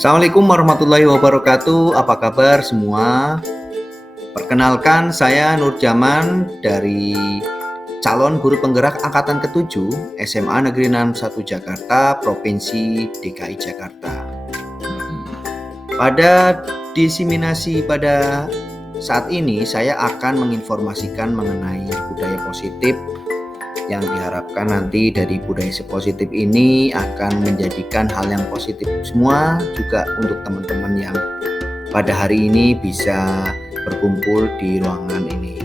Assalamualaikum warahmatullahi wabarakatuh. Apa kabar semua? Perkenalkan, saya Nur Jaman dari calon guru penggerak angkatan ke-7 SMA Negeri 61 Jakarta, Provinsi DKI Jakarta. Pada diseminasi pada saat ini, saya akan menginformasikan mengenai budaya positif yang diharapkan nanti dari budaya positif ini akan menjadikan hal yang positif semua juga untuk teman-teman yang pada hari ini bisa berkumpul di ruangan ini.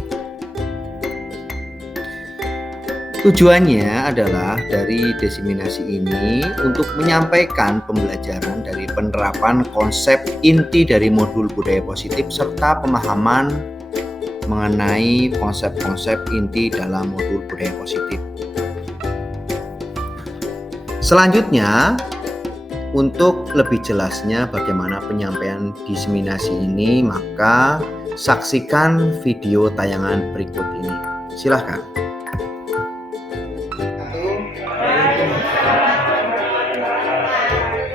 Tujuannya adalah dari diseminasi ini untuk menyampaikan pembelajaran dari penerapan konsep inti dari modul budaya positif serta pemahaman mengenai konsep-konsep inti dalam modul budaya positif. Selanjutnya, untuk lebih jelasnya bagaimana penyampaian diseminasi ini, maka saksikan video tayangan berikut ini. Silahkan.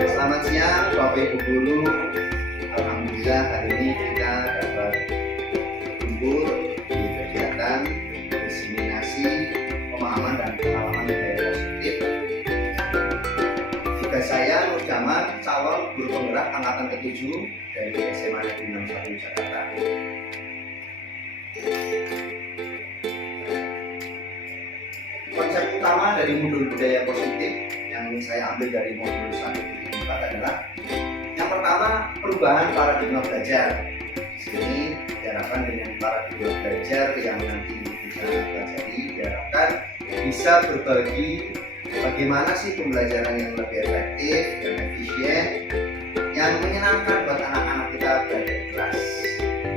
Selamat siang Bapak Ibu Guru. Alhamdulillah hari ini kita dapat berkumpul di kegiatan diseminasi pemahaman dan pengalaman budaya positif. Juga saya Nur Jaman, calon guru penggerak angkatan ke-7 dari SMA Negeri 61 Jakarta. Konsep utama dari modul budaya positif yang saya ambil dari modul 1.4 adalah yang pertama, perubahan paradigma belajar. Di sini diharapkan dengan paradigma belajar yang nanti bisa pelajari, diharapkan bisa berbagi bagaimana sih pembelajaran yang lebih efektif, yang efisien, yang menyenangkan buat anak-anak kita berada di kelas.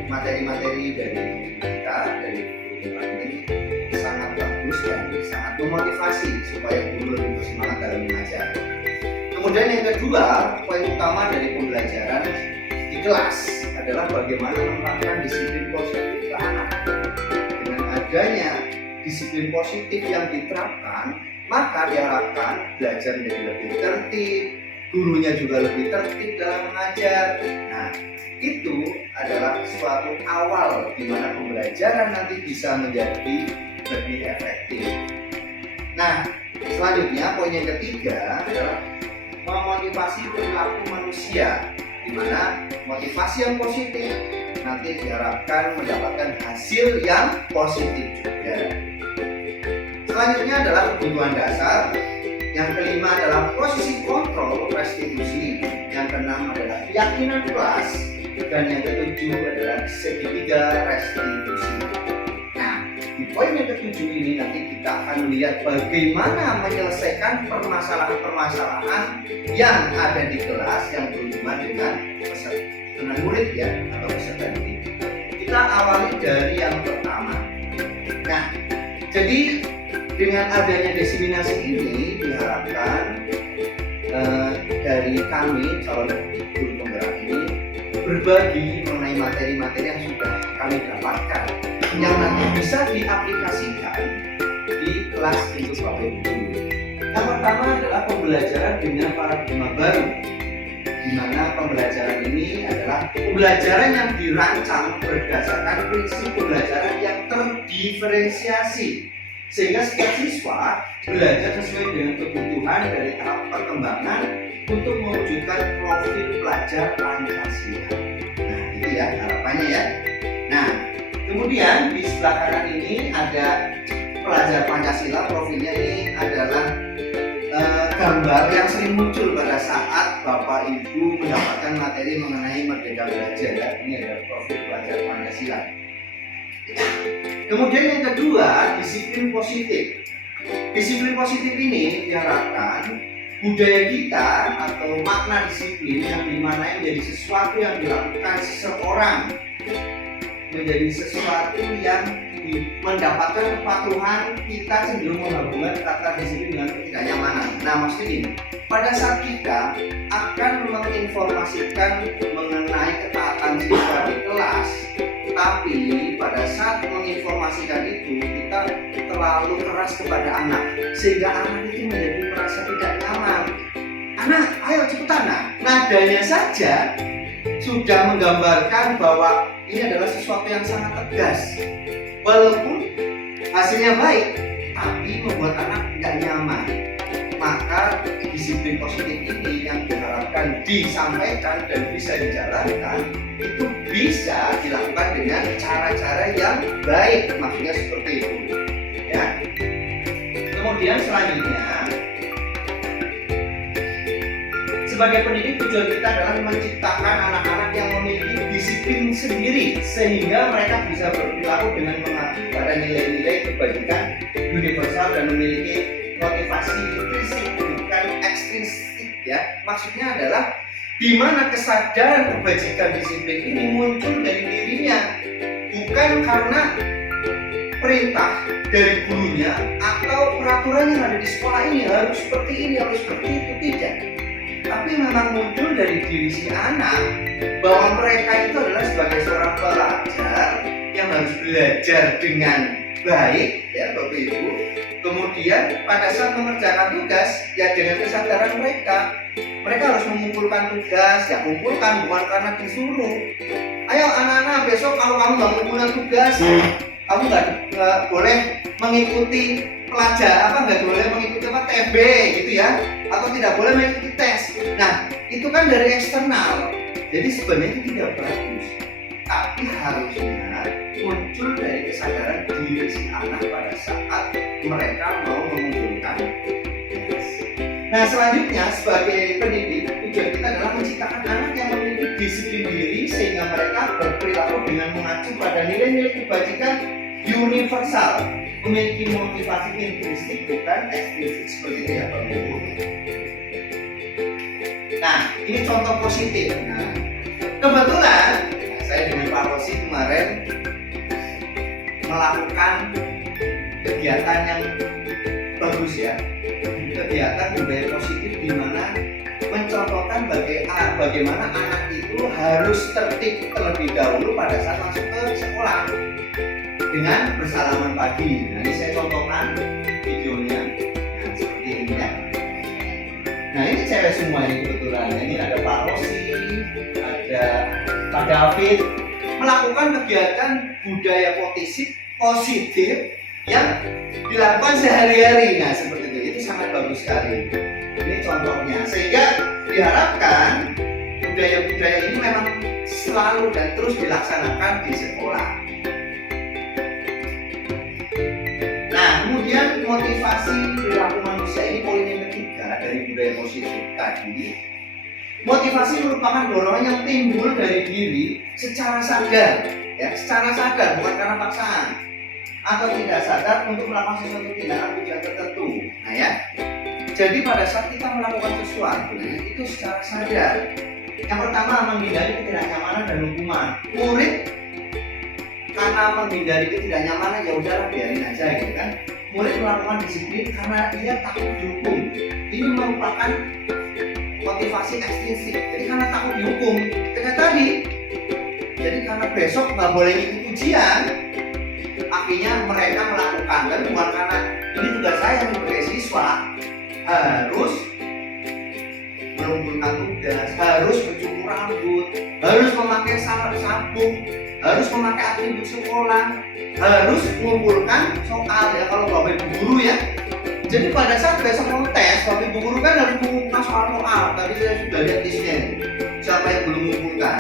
Materi-materi dari kita, dari guru ini sangat bagus dan sangat memotivasi supaya guru lebih bersemangat dalam mengajar. Kemudian yang kedua, poin utama dari pembelajaran di kelas adalah bagaimana menerapkan disiplin positif ke anak. Dengan adanya disiplin positif yang diterapkan, maka diharapkan belajar menjadi lebih tertib, gurunya juga lebih tertib dalam mengajar. Nah, itu adalah suatu awal di mana pembelajaran nanti bisa menjadi lebih efektif. Nah, selanjutnya poin yang ketiga adalah memotivasi perilaku manusia, di mana motivasi yang positif nanti diharapkan mendapatkan hasil yang positif juga. Selanjutnya adalah kebutuhan dasar. Yang kelima adalah posisi kontrol restitusi. Yang keenam adalah keyakinan kelas. Dan yang ketujuh adalah segitiga restitusi. Nah, di poin yang ketujuh ini nanti kita akan melihat bagaimana menyelesaikan permasalahan-permasalahan yang ada di kelas yang berhubungan dengan murid ya atau peserta didik. Kita awali dari yang pertama. Nah, jadi dengan adanya diseminasi ini diharapkan dari kami calon guru penggerak ini berbagi mengenai materi-materi yang sudah kami dapatkan yang nanti bisa diaplikasikan di kelas untuk Bapak Ibu Guru. Yang pertama adalah pembelajaran dengan paradigma baru, di mana pembelajaran ini adalah pembelajaran yang dirancang berdasarkan prinsip pembelajaran yang terdiferensiasi, sehingga setiap siswa belajar sesuai dengan kebutuhan dari tahap perkembangan untuk mewujudkan profil pelajar Pancasila. Nah, itu ya harapannya ya. Nah, kemudian di sebelah kanan ini ada pelajar Pancasila. Profilnya ini adalah gambar yang sering muncul pada saat Bapak Ibu mendapatkan materi mengenai Merdeka Belajar. Ini adalah profil pelajar Pancasila. Kemudian yang kedua, disiplin positif. Disiplin positif ini diharapkan budaya kita atau makna disiplin yang dimana menjadi sesuatu yang dilakukan seseorang, menjadi sesuatu yang mendapatkan kepatuhan, kita cenderung menggabungkan kata disiplin dengan ketidaknyamanan. Nah, maksudnya ini, pada saat kita akan menginformasikan mengenai ketaatan siswa di kelas, tapi pada saat menginformasikan itu kita terlalu keras kepada anak, sehingga anak itu menjadi merasa tidak nyaman. anak ayo cepetan. Nah, nadanya saja sudah menggambarkan bahwa ini adalah sesuatu yang sangat tegas. Walaupun hasilnya baik, tapi membuat anak tidak nyaman. Maka disiplin positif ini yang diharapkan disampaikan dan bisa dijalankan itu bisa dilakukan dengan cara-cara yang baik, maksudnya seperti itu ya. Kemudian selanjutnya, sebagai pendidik tujuan kita adalah menciptakan anak-anak yang memiliki disiplin sendiri sehingga mereka bisa berperilaku dengan mengacu pada nilai-nilai kebajikan universal dan memiliki motivasi intrinsik bukan ekstrinsik ya. Maksudnya adalah di mana kesadaran kebajikan disiplin ini muncul dari dirinya, bukan karena perintah dari gurunya atau peraturan yang ada di sekolah ini harus seperti ini, harus seperti itu, tidak. Tapi memang muncul dari diri si anak bahwa mereka itu adalah sebagai seorang pelajar yang harus belajar dengan baik ya Bapak Ibu. Kemudian pada saat mengerjakan tugas ya dengan kesadaran mereka harus mengumpulkan tugas, ya kumpulkan bukan karena disuruh. Ayo anak-anak, besok kalau kamu nggak mengumpulkan tugas, kamu nggak boleh mengikuti nggak boleh mengikuti TB gitu ya, atau tidak boleh mengikuti tes. Nah itu kan dari eksternal, jadi sebenarnya itu tidak bagus. Tapi harusnya muncul dari kesadaran diri si anak pada saat mereka mau mengumpulkan tugas. Nah selanjutnya sebagai pendidik tujuan kita adalah menciptakan anak yang memiliki disiplin diri sehingga mereka berperilaku dengan mengacu pada nilai-nilai kebajikan universal, memiliki motivasi intrinsik bukan ekstrinsik seperti itu ya Bapak Ibu. Nah ini contoh positif. Nah kebetulan saya dengan Pak Rosi kemarin melakukan kegiatan yang bagus ya, kegiatan budaya positif di mana mencontohkan bagaimana anak itu harus tertib terlebih dahulu pada saat masuk ke sekolah dengan bersalaman pagi. Nah ini saya contohkan videonya. Nah seperti ini ya. Nah ini cewek semua ini kebetulan. Ini ada Pak Rosi, ada Pak David, melakukan kegiatan budaya positif yang dilakukan sehari-hari. Nah seperti itu sangat bagus sekali. Ini contohnya, sehingga diharapkan budaya-budaya ini memang selalu dan terus dilaksanakan di sekolah. Nah kemudian motivasi perilaku manusia ini poin yang ketiga dari budaya positif tadi. Motivasi merupakan dorongan yang timbul dari diri secara sadar, ya, secara sadar bukan karena paksaan atau tidak sadar untuk melakukan sesuatu tindakan tujuan tertentu. Nah ya, jadi pada saat kita melakukan sesuatu itu secara sadar. Yang pertama menghindari ketidaknyamanan dan hukuman. Murid karena menghindari ketidaknyamanan ya udahlah biarin aja gitu kan. Murid melakukan disiplin karena dia takut dihukum. Ini merupakan motivasi ekstrinsik. Jadi karena takut dihukum, kayak tadi. Jadi karena besok nggak boleh ikut ujian, akhirnya mereka melakukan. Dan bukan karena ini tugas saya sebagai siswa harus mengumpulkan tugas, harus mencukur rambut, harus memakai sabuk, harus memakai atribut sekolah, harus mengumpulkan soal ya kalau Bapak Ibu guru ya. Jadi pada saat besok mau tes, Bapak Ibu guru kan harus mengumpulkan soal-soal. Tadi saya sudah lihat listnya. Siapa yang belum mengumpulkan?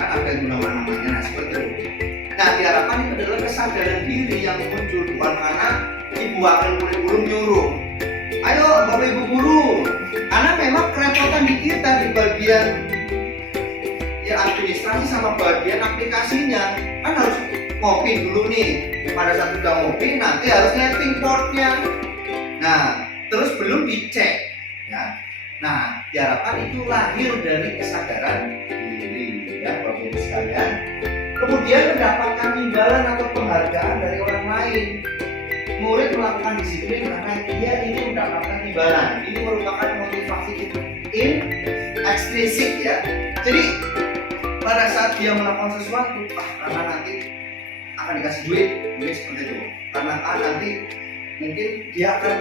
Kan ada nama-namanya, nah seperti itu. Nah diharapkan itu adalah kesadaran diri yang muncul bukan karena ibu wakil kurikulum nyuruh. Ayo Bapak Ibu guru, anak memang kerepotan di kita di bagian ya administrasi sama bagian aplikasinya. Kan harus ngopi dulu nih. Pada saat sudah ngopi nanti harus netting portnya. Nah, terus belum dicek, ya. Nah, diharapkan itu lahir dari kesadaran diri, ya, Bapak Ibu sekalian. Kemudian mendapatkan imbalan atau penghargaan dari orang lain. Murid melakukan disiplin karena dia ingin mendapatkan imbalan. Ini merupakan motivasi ekstrinsik, ya. Jadi pada saat dia melakukan sesuatu, karena nanti akan dikasih duit, mungkin seperti itu. Karena nanti mungkin dia akan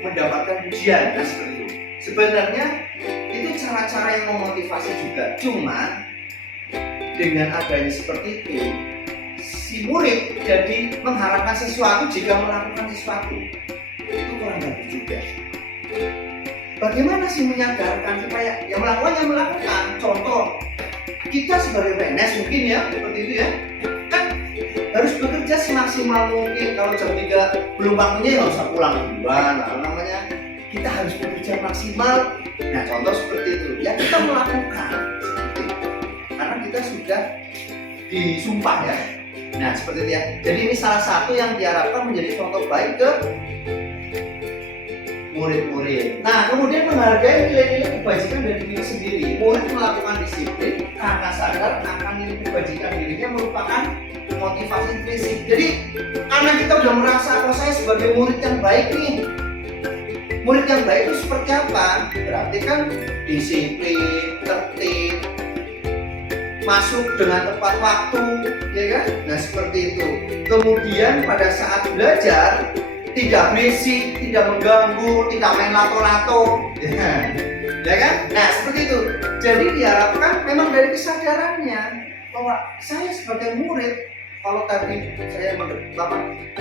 mendapatkan pujian, nah seperti itu. Sebenarnya cara-cara yang memotivasi juga. Cuma dengan adanya seperti itu, si murid jadi mengharapkan sesuatu jika melakukan sesuatu. Itu kurang bagus juga. Bagaimana sih menyadarkan supaya yang melakukan? Contoh, kita sebagai PNS mungkin ya, seperti itu ya, kan harus bekerja semaksimal mungkin. Kalau jam 3 belum waktunya ya nggak usah pulang duluan. Lalu namanya kita harus bekerja maksimal. Nah contoh seperti itu, ya kita melakukan seperti itu. Karena kita sudah disumpah ya. Nah seperti itu ya. Jadi ini salah satu yang diharapkan menjadi contoh baik ke murid-murid. Nah, kemudian menghargai nilai-nilai kebajikan dari diri sendiri. Murid melakukan disiplin karena sadar akan nilai kebajikan dirinya merupakan motivasi intrinsik. Jadi, karena kita udah merasa kalau saya sebagai murid yang baik nih. Murid yang baik itu seperti apa? Berarti kan disiplin, tertib, masuk dengan tepat waktu, ya kan? Nah, seperti itu. Kemudian pada saat belajar tidak berisik, tidak mengganggu, tidak main lato-lato, ya kan? Nah seperti itu. Jadi diharapkan memang dari kesadarannya bahwa saya sebagai murid, kalau tadi saya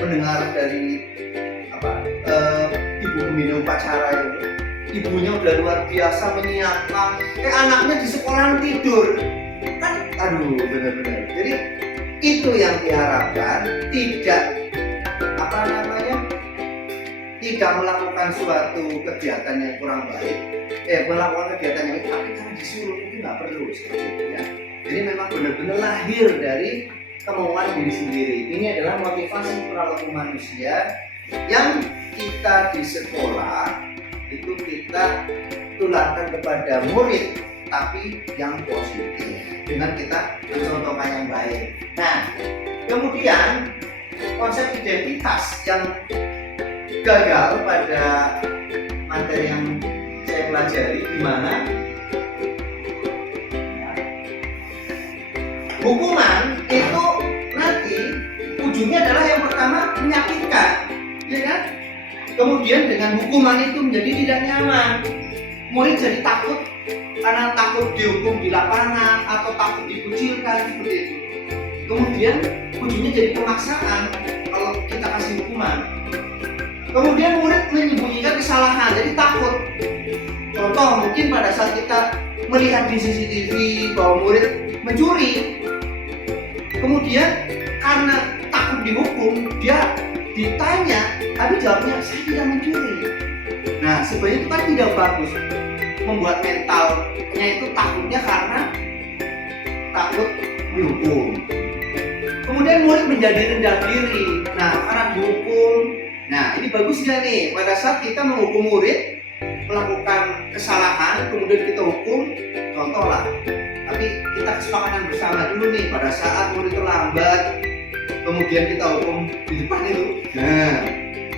mendengar dari ibu pembina upacara itu, ibunya udah luar biasa menyiapkan, anaknya di sekolah tidur, kan? Aduh, benar-benar. Jadi itu yang diharapkan, tidak melakukan suatu kegiatan yang kurang baik, melakukan kegiatan yang baik, tapi kan disuruh itu nggak perlu seperti itu ya. Jadi memang benar-benar lahir dari kemauan diri sendiri. Ini adalah motivasi perilaku manusia yang kita di sekolah itu kita tularkan kepada murid, tapi yang positif dengan kita mencontohkan yang baik. Nah, kemudian konsep identitas yang gagal pada materi yang saya pelajari, di mana hukuman itu nanti ujungnya adalah yang pertama menyakitkan, ya kan? Kemudian dengan hukuman itu menjadi tidak nyaman, murid jadi takut karena takut dihukum di lapangan atau takut dikucilkan seperti itu. Kemudian ujungnya jadi pemaksaan kalau kita kasih hukuman. Kemudian murid menyembunyikan kesalahan, jadi takut. Contoh, mungkin pada saat kita melihat di CCTV bahwa murid mencuri, kemudian karena takut dihukum, dia ditanya, tapi jawabnya saya tidak mencuri. Nah, sebenarnya itu kan tidak bagus. Membuat mentalnya itu takutnya karena takut dihukum. Kemudian murid menjadi rendah diri. Nah, karena dihukum. Nah, ini bagus nggak nih? Pada saat kita menghukum murid melakukan kesalahan, kemudian kita hukum, contoh lah. Tapi kita kesepakatan bersama dulu nih, pada saat murid terlambat, kemudian kita hukum di depan itu. Nah,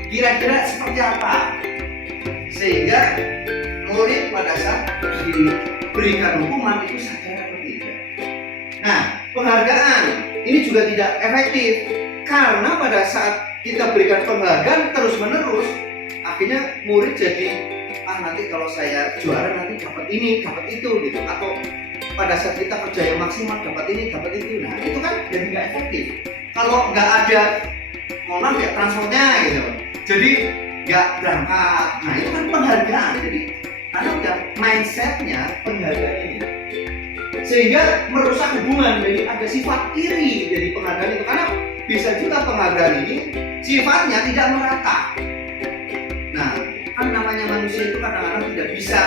kira-kira seperti apa? Sehingga murid pada saat diberikan hukuman itu sadar atau tidak. Nah, penghargaan ini juga tidak efektif karena pada saat kita berikan penghargaan terus-menerus, akhirnya murid jadi nanti kalau saya juara nanti dapat ini, dapat itu gitu, atau pada saat kita kerja yang maksimal dapat ini, dapat itu. Nah, itu kan jadi nggak efektif. Kalau nggak ada, mohon maaf ya, transportnya gitu, jadi nggak berangkat. Nah, itu kan penghargaan. Jadi karena udah mindsetnya penghargaan ini, sehingga merusak hubungan. Jadi ada sifat iri dari penghargaan itu, karena bisa juga penghargaan ini sifatnya tidak merata. Nah, kan namanya manusia itu kadang-kadang tidak bisa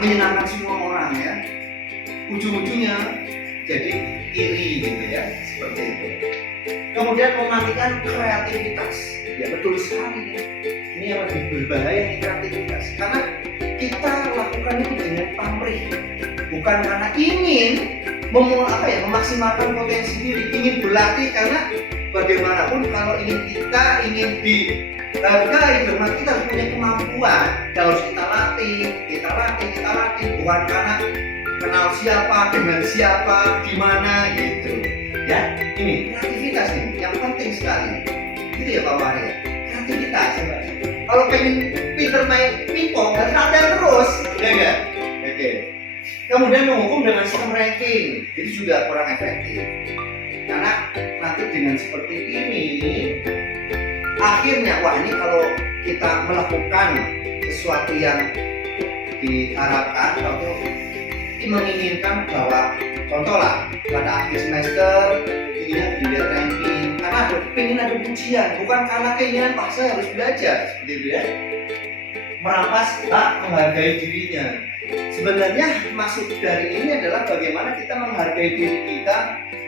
menyenangkan semua orang ya. Ujung-ujungnya jadi iri gitu ya, seperti itu. Kemudian mematikan kreativitas. Ya betul sekali nih. Ini yang lebih berbahaya nih, kreativitas. Karena kita lakukan itu dengan pamrih, bukan karena ingin memaksimalkan potensi diri, ingin berlatih. Karena bagaimanapun kalau ingin dihargai, berarti kita harus punya kemampuan. Harus kita latih, bukan karena kenal siapa, dengan siapa, di mana gitu. Ya, ini kreativitas nih, yang penting sekali. Gitu ya Pak Maria, kreativitas. Kalau pengen pinter main pingpong, harus latihan terus, ya enggak? Oke. Kemudian menghukum dengan sistem ranking, itu juga kurang efektif. Karena nanti dengan seperti ini, akhirnya wah ini kalau kita melakukan sesuatu yang diharapkan atau menginginkan bahwa contoh lah pada akhir semester inginnya dilihat ranking karena pengen ada pujian, bukan karena keinginan saya harus belajar seperti itu ya, merampas hak menghargai dirinya. Sebenarnya maksud dari ini adalah bagaimana kita menghargai diri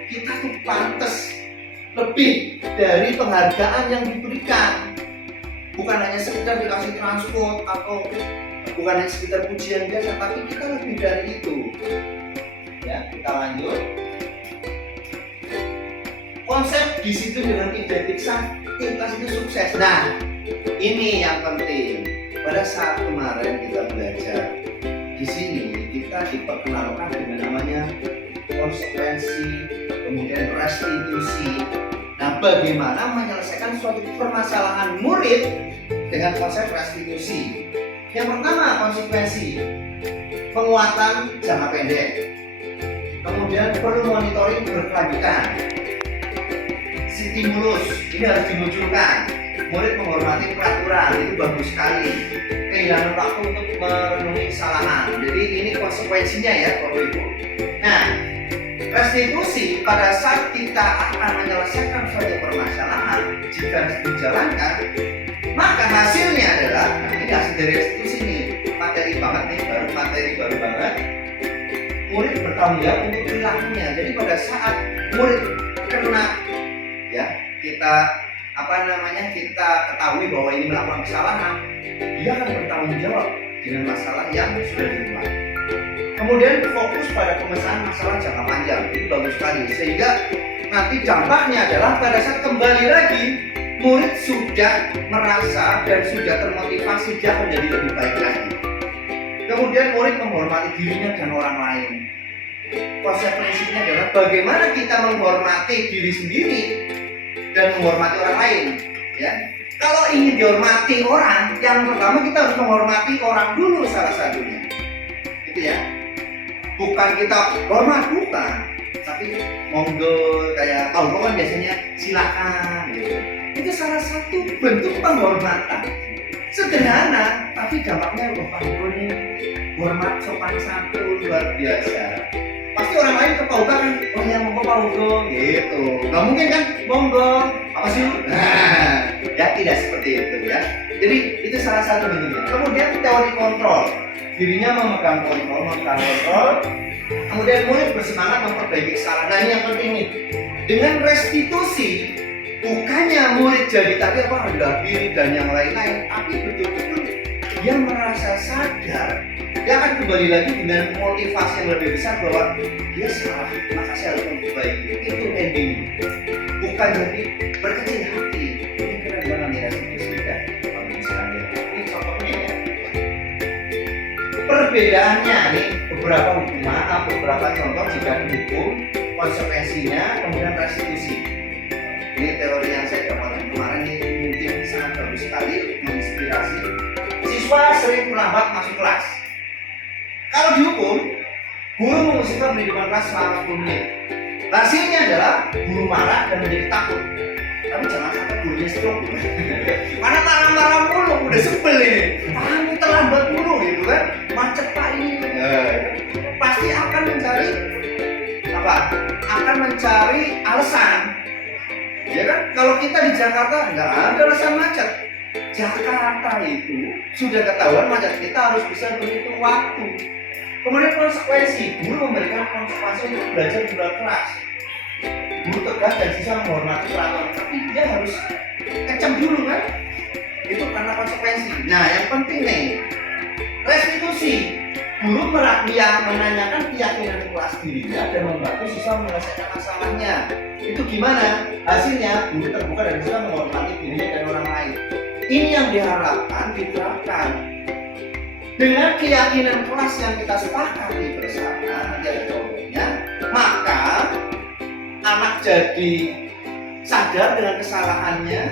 kita tuh pantas lebih dari penghargaan yang diberikan, bukan hanya sekedar dikasih transport atau bukan hanya sekedar pujian biasa, tapi kita lebih dari itu. Ya, kita lanjut. Konsep disiplin dengan identitas itu sukses. Nah, ini yang penting. Pada saat kemarin kita belajar di sini, kita diperkenalkan dengan namanya konsekuensi, kemudian restitusi. Nah, bagaimana menyelesaikan suatu permasalahan murid dengan konsep restitusi? Yang pertama, konsekuensi penguatan jangka pendek. Kemudian perlu monitoring berkelanjutan. Stimulus ini harus dimunculkan. Murid menghormati peraturan, itu bagus sekali. Kehilangan waktu untuk merenungi kesalahan. Jadi ini konsekuensinya ya Bapak Ibu. Nah, restitusi pada saat kita akan menyelesaikan suatu permasalahan, jika dijalankan, maka hasilnya adalah, nah ini hasil dari restitusi nih, materi baru banget, murid bertanggung jawab untuk perilakunya. Jadi pada saat murid kena, ya kita kita ketahui bahwa ini melakukan kesalahan, dia akan bertanggung jawab dengan masalah yang sudah dibuat. Kemudian fokus pada pemecahan masalah jangka panjang, itu bagus sekali, sehingga nanti dampaknya adalah pada saat kembali lagi murid sudah merasa dan sudah termotivasi dia menjadi lebih baik lagi. Kemudian murid menghormati dirinya dan orang lain. Konsep prinsipnya adalah bagaimana kita menghormati diri sendiri dan menghormati orang lain. Ya, kalau ingin dihormati orang, yang pertama kita harus menghormati orang dulu salah satunya. Itu ya. Bukan kita hormat, bukan, tapi monggo kayak Paulo kan biasanya silakan gitu. Itu salah satu bentuk penghormatan. Sederhana, tapi dampaknya Paulo ini hormat sopan santun luar biasa. Pasti orang lain ke Paulo kan, oh ya monggo Paulo gitu. Nggak mungkin kan, monggo apa sih? Nah, ya tidak seperti itu ya. Jadi itu salah satu bentuknya. Kemudian teori kontrol. Dirinya memegang kontrol, kemudian murid bersemangat memperbaiki kesalahan. Nah ini yang penting nih, dengan restitusi bukannya murid jadi tadi adalah diri dan yang lain-lain, tapi betul-betul dia merasa sadar, dia akan kembali lagi dengan motivasi yang lebih besar bahwa dia salah, maka saya harus memperbaiki. Itu endingnya, bukan jadi berkecil hati. Ini kira-kira namanya restitusi kan? Ini contohnya ya. Perbedaannya nih beberapa contoh jika dihukum, konsekuensinya, kemudian restitusi. Ini teori yang saya dapatkan kemarin ini mungkin sangat bagus sekali menginspirasi. Siswa sering terlambat masuk kelas. Kalau dihukum, guru mengusulkan pendidikan kelas selama 10 menit. Hasilnya adalah guru marah dan menjadi takut. Tapi jangan sampai gurunya stroke. Karena marah-marah mulu, udah sebel ini. Kamu terlambat mulu gitu kan, macet pak ini. Pasti akan mencari apa? Akan mencari alasan. Ya kan? Kalau kita di Jakarta nggak ada alasan macet. Jakarta itu sudah ketahuan macet, kita harus bisa berhitung waktu. Kemudian konsekuensi, guru memberikan konsekuensi untuk belajar di luar kelas. Guru tegas dan siswa menghormati peraturan, tapi dia harus kencang dulu kan? Itu karena konsekuensi. Nah yang penting nih, restitusi. Guru menanyakan keyakinan kelas dirinya dan membantu siswa menyelesaikan masalahnya. Itu gimana? Hasilnya guru terbuka dan siswa menghormati dirinya dan orang lain. Ini yang diharapkan diterapkan. Dengan keyakinan kelas yang kita sepakati bersama, menjadi contohnya, maka anak jadi sadar dengan kesalahannya,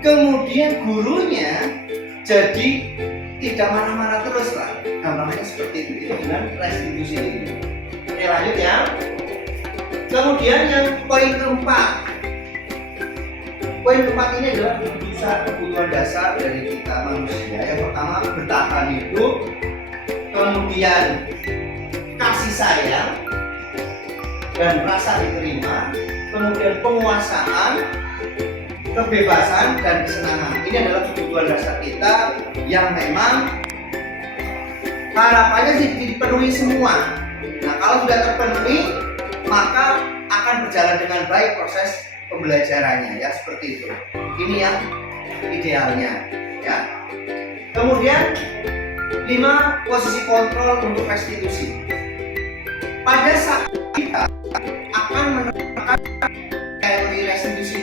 kemudian gurunya jadi tidak marah-marah terus lah. gambarannya seperti itu dengan restitusi ini. Oke, lanjut ya. Kemudian yang poin keempat. Poin keempat ini adalah kebutuhan dasar dari kita manusia. Yang pertama, bertahan hidup, kemudian kasih sayang dan rasa diterima, kemudian penguasaan, kebebasan dan kesenangan. Ini adalah kebutuhan dasar kita yang memang harapannya sih dipenuhi semua. Nah, kalau sudah terpenuhi, maka akan berjalan dengan baik proses pembelajarannya, ya, seperti itu. Ini yang idealnya, ya. Kemudian 5 posisi kontrol untuk restitusi. Pada saat kita akan menerapkan teori restitusi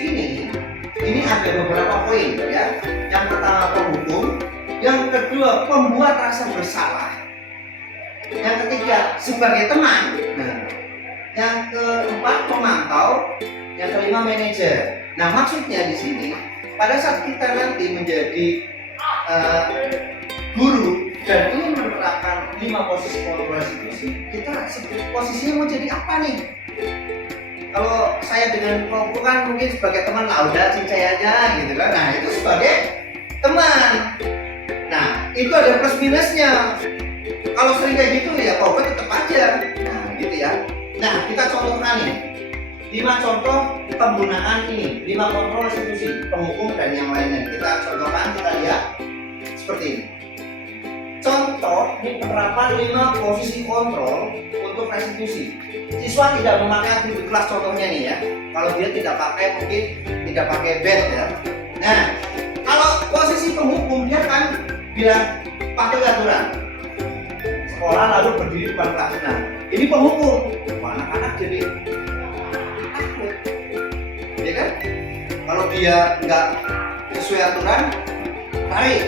ini ada beberapa poin, ya. Yang pertama, penghukum. Yang kedua, pembuat rasa bersalah. Yang ketiga, sebagai teman. Nah, yang keempat, pemantau. Yang kelima, manajer. Nah, maksudnya di sini, pada saat kita nanti menjadi guru dan ingin menerapkan 5 posisi kontrol restitusi, kita posisinya mau jadi apa nih? Kalau saya dengan kelompok kan mungkin sebagai teman, lah udah cincai aja gitu kan. Nah, itu sebagai teman. Nah, itu ada plus minusnya. Kalau sering kayak gitu ya kelompok tetap aja. Nah, gitu ya. Nah, kita contohkan nih 5 contoh penggunaan ini, 5 kontrol restitusi, penghukum dan yang lainnya. Kita contohkan, kita lihat seperti ini. Contoh, ini penerapan 5 posisi kontrol untuk restitusi. Siswa tidak memakai atribut kelas, contohnya nih ya. Kalau dia tidak pakai, mungkin tidak pakai bed ya. Nah, kalau posisi penghukum dia kan bilang pakai aturan. Sekolah lalu berdiri depan kelas. Nah, ini penghukum. Anak-anak jadi takut, ya kan? Kalau dia nggak sesuai aturan, tarik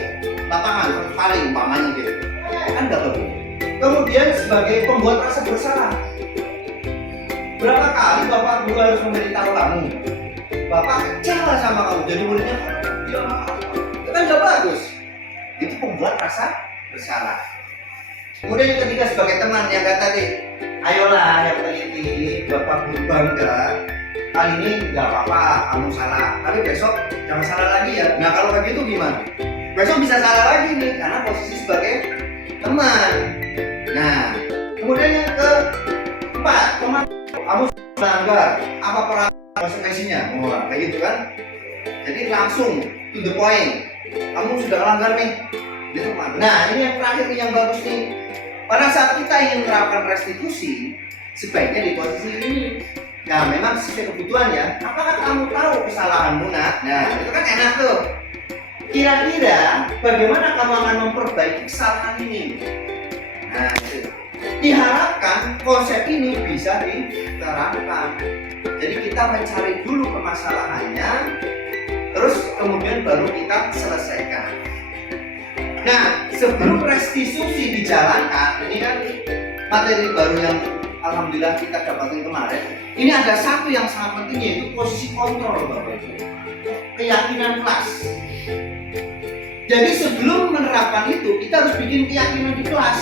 lapangan, paling umpamanya gitu, kan nggak bagus. Kemudian sebagai pembuat rasa bersalah, berapa kali bapak guru harus memberitahu kamu, bapak kecewa sama kamu, jadi muridnya ya, itu kan nggak bagus. Itu pembuat rasa bersalah. Kemudian yang ketiga, sebagai teman yang kata tadi, ayolah yang teliti, bapak guru bangga, kali ini nggak apa-apa kamu salah, tapi besok jangan salah lagi ya. Nah, kalau begitu gimana? Besok bisa salah lagi nih, karena posisi sebagai teman. Nah, kemudian yang keempat, teman kamu melanggar apa peraturan konsekuensinya, kayak gitu kan? Jadi langsung to the point, kamu sudah melanggar nih, gitu teman. Nah, ini yang terakhir nih yang bagus nih. Pada saat kita ingin menerapkan restitusi, sebaiknya di posisi ini. Nah, memang sesuai kebutuhannya. Apakah kamu tahu kesalahanmu, nak? Nah, itu kan enak tuh. Kira-kira bagaimana kamu akan memperbaiki kesalahan ini? Nah, itu. Diharapkan konsep ini bisa diterapkan. Jadi kita mencari dulu permasalahannya, terus kemudian baru kita selesaikan. Nah, sebelum restitusi dijalankan, ini kan materi baru yang alhamdulillah kita dapatkan kemarin. Ini ada satu yang sangat penting, yaitu posisi kontrol, Bapak Ibu. Keyakinan kelas. Jadi sebelum menerapkan itu, kita harus bikin keyakinan di kelas.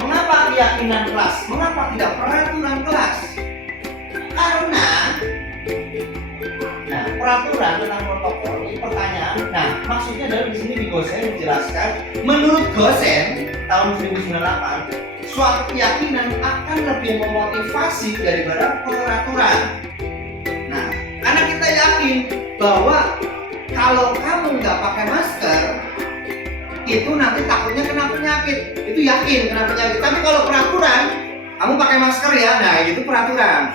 Mengapa keyakinan kelas? Mengapa tidak peraturan kelas? Karena peraturan tentang protokol ini pertanyaan. Nah, maksudnya adalah di sini di Gosen menjelaskan, menurut Gosen tahun 1998, suatu keyakinan akan lebih memotivasi daripada peraturan. Nah, karena kita yakin bahwa kalau kamu nggak pakai masker, itu nanti takutnya kena penyakit. Itu yakin kena penyakit. Tapi kalau peraturan, kamu pakai masker ya, nah itu peraturan.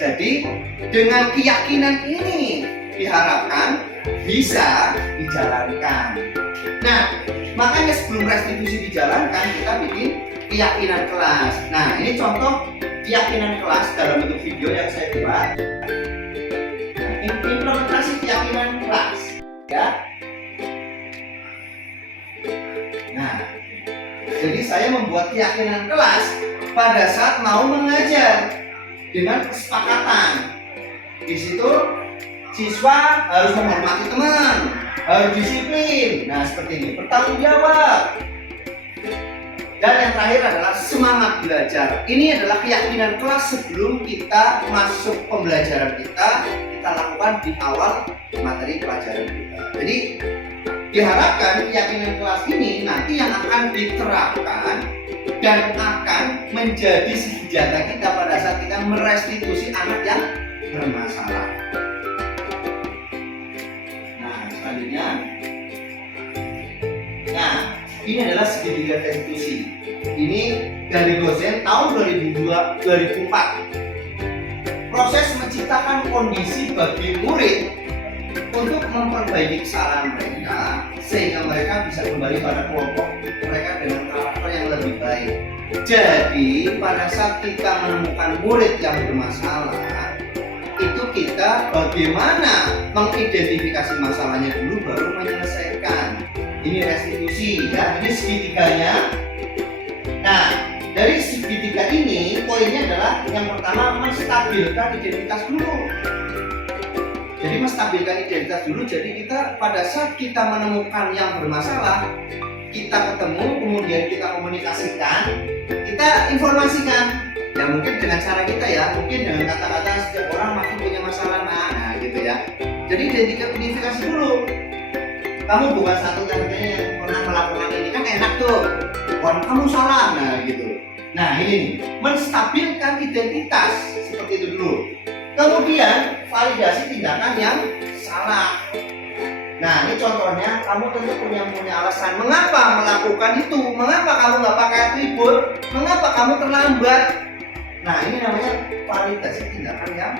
Jadi dengan keyakinan ini diharapkan bisa dijalankan. Nah, makanya sebelum restitusi dijalankan, kita bikin keyakinan kelas. Nah, ini contoh keyakinan kelas dalam bentuk video yang saya buat. Nah, implementasi keyakinan kelas, ya. Nah, jadi saya membuat keyakinan kelas pada saat mau mengajar dengan kesepakatan. Di situ siswa harus menghormati teman, harus disiplin. Nah, seperti ini, bertanggung jawab. Dan yang terakhir adalah semangat belajar. Ini adalah keyakinan kelas sebelum kita masuk pembelajaran kita lakukan di awal materi pelajaran kita. Jadi diharapkan keyakinan kelas ini nanti yang akan diterapkan dan akan menjadi senjata kita pada saat kita merestitusi anak yang bermasalah. Nah, selanjutnya, ini adalah segitiga restitusi. Ini dari dosen tahun 2004. Proses menciptakan kondisi bagi murid untuk memperbaiki kesalahan mereka sehingga mereka bisa kembali pada kelompok mereka dengan karakter yang lebih baik. Jadi pada saat kita menemukan murid yang bermasalah, itu kita bagaimana mengidentifikasi masalahnya dulu baru menyelesaikan. Ini restitusi ya, ini segitiganya. Nah, dari segitiga ini poinnya adalah yang pertama menstabilkan identitas dulu. Jadi menstabilkan identitas dulu. Jadi kita pada saat kita menemukan yang bermasalah, kita ketemu, kemudian kita komunikasikan, kita informasikan. Ya mungkin dengan cara kita ya, mungkin dengan kata-kata setiap orang masih punya masalah, nah gitu ya. Jadi identifikasi dulu. Kamu bukan satu-satunya yang pernah melakukan ini, kan enak tuh. Wah, kamu salah, nah gitu. Nah ini nih, menstabilkan identitas seperti itu dulu. Kemudian validasi tindakan yang salah. Nah ini contohnya, kamu tentu punya alasan mengapa melakukan itu, mengapa kamu nggak pakai atribut, mengapa kamu terlambat. Nah ini namanya validasi tindakan yang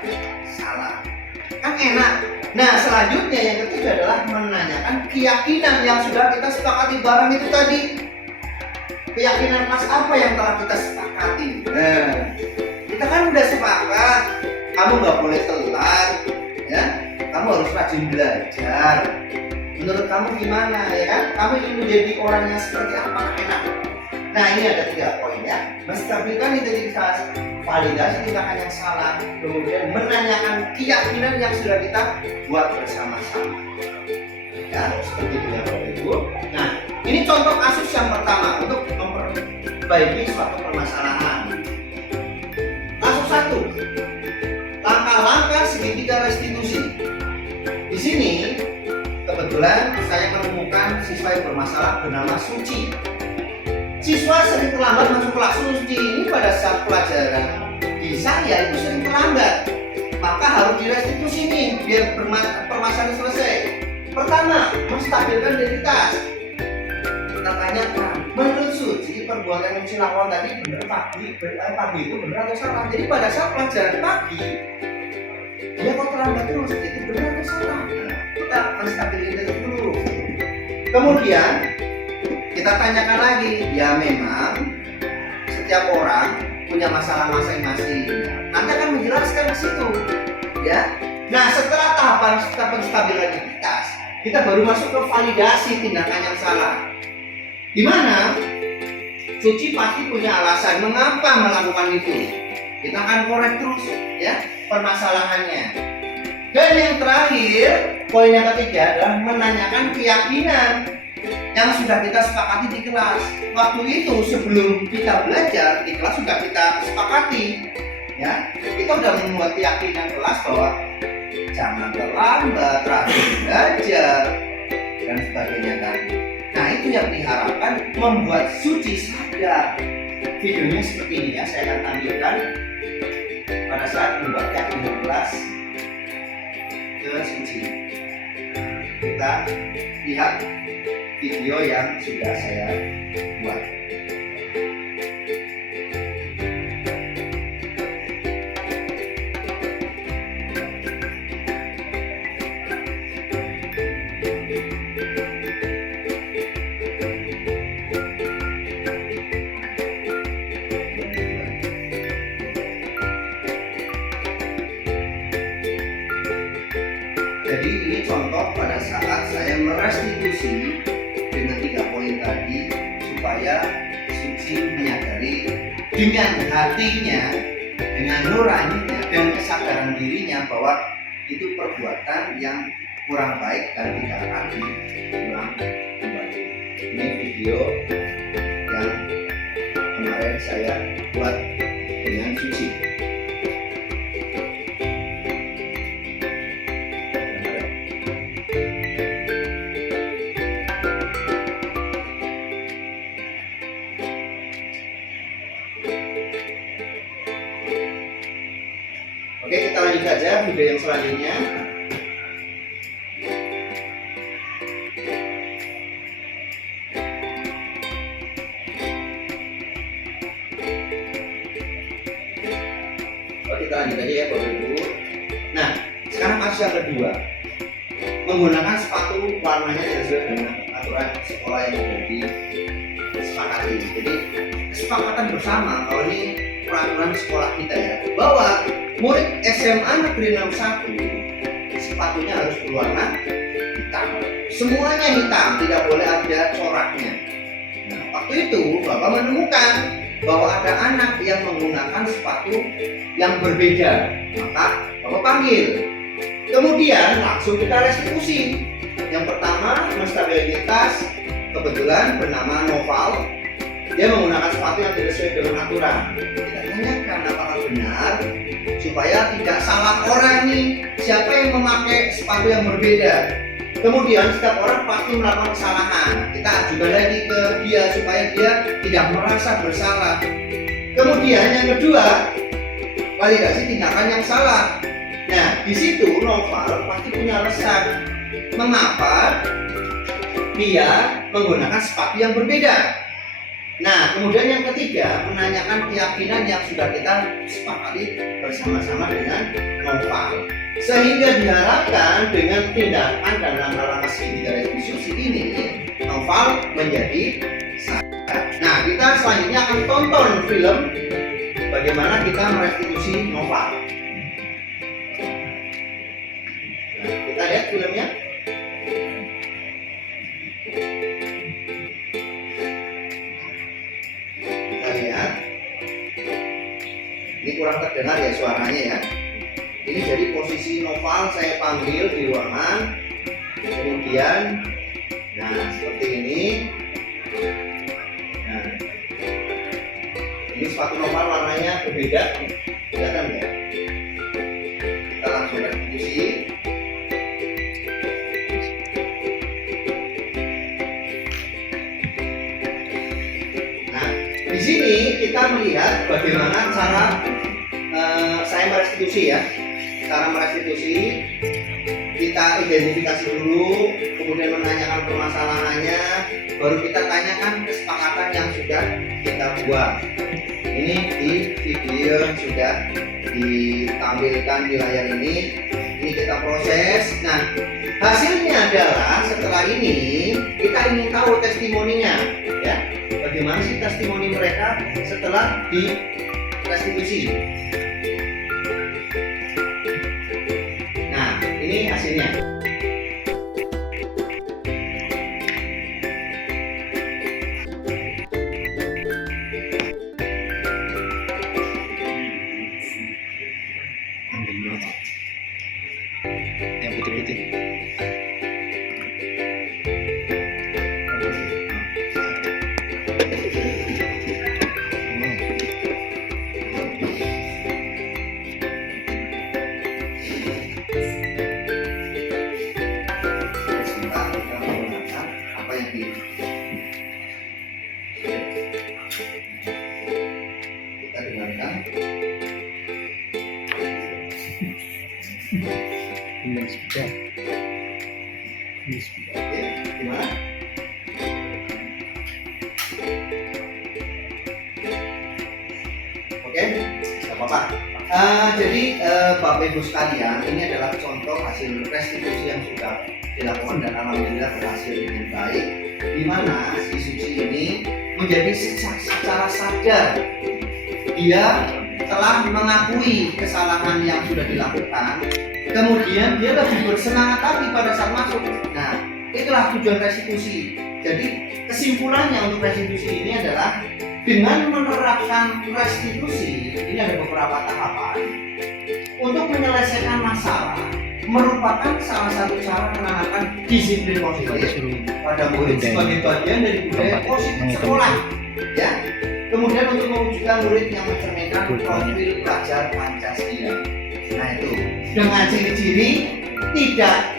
salah. Kan enak. Nah selanjutnya yang ketiga adalah menanyakan keyakinan yang sudah kita sepakati bareng itu tadi. Keyakinan kelas apa yang telah kita sepakati? Nah, kita kan udah sepakat, kamu nggak boleh telat, ya. Kamu harus rajin belajar. Menurut kamu gimana, ya kan? Kamu ingin menjadi orang yang seperti apa? Enak. Nah ini ada 3 poin ya. Menstabilkan identitas, validasi tindakan yang salah, kemudian menanyakan keyakinan yang sudah kita buat bersama-sama. Ya, seperti itu ya Bapak Ibu. Nah, ini contoh kasus yang pertama untuk memperbaiki suatu permasalahan. Kasus 1, langkah-langkah segitiga restitusi. Di sini kebetulan saya menemukan siswa yang bermasalah bernama Suci. Siswa sering terlambat masuk kelas. Suci ini pada saat pelajaran di saya itu sering terlambat. Maka harus direstitusi nih biar permasalahan selesai. Pertama, menstabilkan identitas. Kita tanyakan, menurut Suci perbuatan yang dilakukan tadi benar pagi itu benar atau salah? Jadi pada saat pelajaran pagi dia kok terlambat terus, itu benar atau salah? Nah, kita menstabilkan identitas dulu. Kemudian kita tanyakan lagi, ya memang setiap orang punya masalah masing-masing. Nanti akan menjelaskan ke situ, ya. Nah setelah tahapan penstabilan identitas, kita baru masuk ke validasi tindakan yang salah. Di mana Suci pasti punya alasan mengapa melakukan itu. Kita akan korek terus, ya, permasalahannya. Dan yang terakhir, poin yang ketiga adalah menanyakan keyakinan yang sudah kita sepakati di kelas. Waktu itu sebelum kita belajar di kelas sudah kita sepakati, ya. Kita sudah membuat keyakinan kelas bahwa jangan terlambat, rajin belajar dan sebagainya tadi. Nah itu yang diharapkan membuat Suci sadar. Videonya seperti ini ya, saya akan tampilkan pada saat membuat keyakinan kelas ke Suci. Kita lihat video yang sudah saya buat. Jadi ini contoh pada saat saya merestitusi dengan 3 poin tadi supaya Suci menyadari dengan hatinya, dengan nuraninya dan kesadaran dirinya bahwa itu perbuatan yang kurang baik dan tidak akan diulang kembali. Ini video yang kemarin saya buat dengan suci. Oke, kita lanjut saja video yang selanjutnya. Kita lanjut aja ya Bapak Ibu. Nah, sekarang kasus yang kedua, menggunakan sepatu warnanya tidak sesuai dengan aturan sekolah yang sudah disepakati. Jadi kesepakatan bersama, kalau ini peraturan sekolah kita ya, bahwa murid SMA Negeri 61 sepatunya harus berwarna hitam. Semuanya hitam, tidak boleh ada coraknya. Nah, waktu itu Bapak menemukan bahwa ada anak yang menggunakan sepatu yang berbeda, maka Bapak panggil. Kemudian langsung kita restitusi. Yang pertama, stabilitas kebetulan bernama Noval. Dia menggunakan sepatu yang tidak sesuai dengan aturan. Kita tanyakan apakah benar, supaya tidak salah orang nih, siapa yang memakai sepatu yang berbeda. Kemudian setiap orang pasti melakukan kesalahan. Kita ajukan lagi ke dia supaya dia tidak merasa bersalah. Kemudian yang kedua, validasi tindakan yang salah. Nah, di situ Noval pasti punya alasan mengapa dia menggunakan sepatu yang berbeda. Nah, kemudian yang ketiga, menanyakan keyakinan yang sudah kita sepakati bersama-sama dengan Noval. Sehingga diharapkan dengan tindakan dan langkah-langkah segitiga restitusi ini, Noval menjadi sadar. Nah, kita selanjutnya akan tonton film bagaimana kita merestitusi Noval. Nah, kita lihat filmnya. Kita lihat. Ini kurang terdengar ya suaranya ya. Ini jadi posisi Noval saya panggil di ruangan. Kemudian, nah seperti ini. Nah, ini sepatu Noval warnanya berbeda, kelihatan ya? Kita langsung restitusi. Nah, di sini kita melihat bagaimana cara saya merestitusi ya. Cara merestitusi, kita identifikasi dulu, kemudian menanyakan permasalahannya, baru kita tanyakan kesepakatan yang sudah kita buat. Ini di video yang sudah ditampilkan di layar ini kita proses. Nah, hasilnya adalah setelah ini kita ingin tahu testimoninya, ya, bagaimana sih testimoni mereka setelah di restitusi. Nah, ini hasilnya. Yang putih-putih. Apa yang kita dengarkan. Ini sudah. Oke, gimana? Oke, nggak apa-apa. Jadi Bapak Ibu sekalian, ini adalah contoh hasil restitusi yang sudah dilakukan dan alhamdulillah berhasil dengan baik. Di mana si Suci ini menjadi secara sadar dia telah mengakui kesalahan yang sudah dilakukan. Kemudian dia lebih bersemangat lagi pada saat masuk. Nah, itulah tujuan restitusi. Jadi kesimpulannya untuk restitusi ini adalah dengan menerapkan restitusi, ini ada beberapa tahapan untuk menyelesaikan masalah, merupakan salah satu cara menanamkan disiplin positif pada murid sebagai bagian dari budaya positif sekolah. Ya, Kemudian untuk mewujudkan murid yang mencerminkan profil pelajar Pancasila. Nah itu dengan ciri-ciri tidak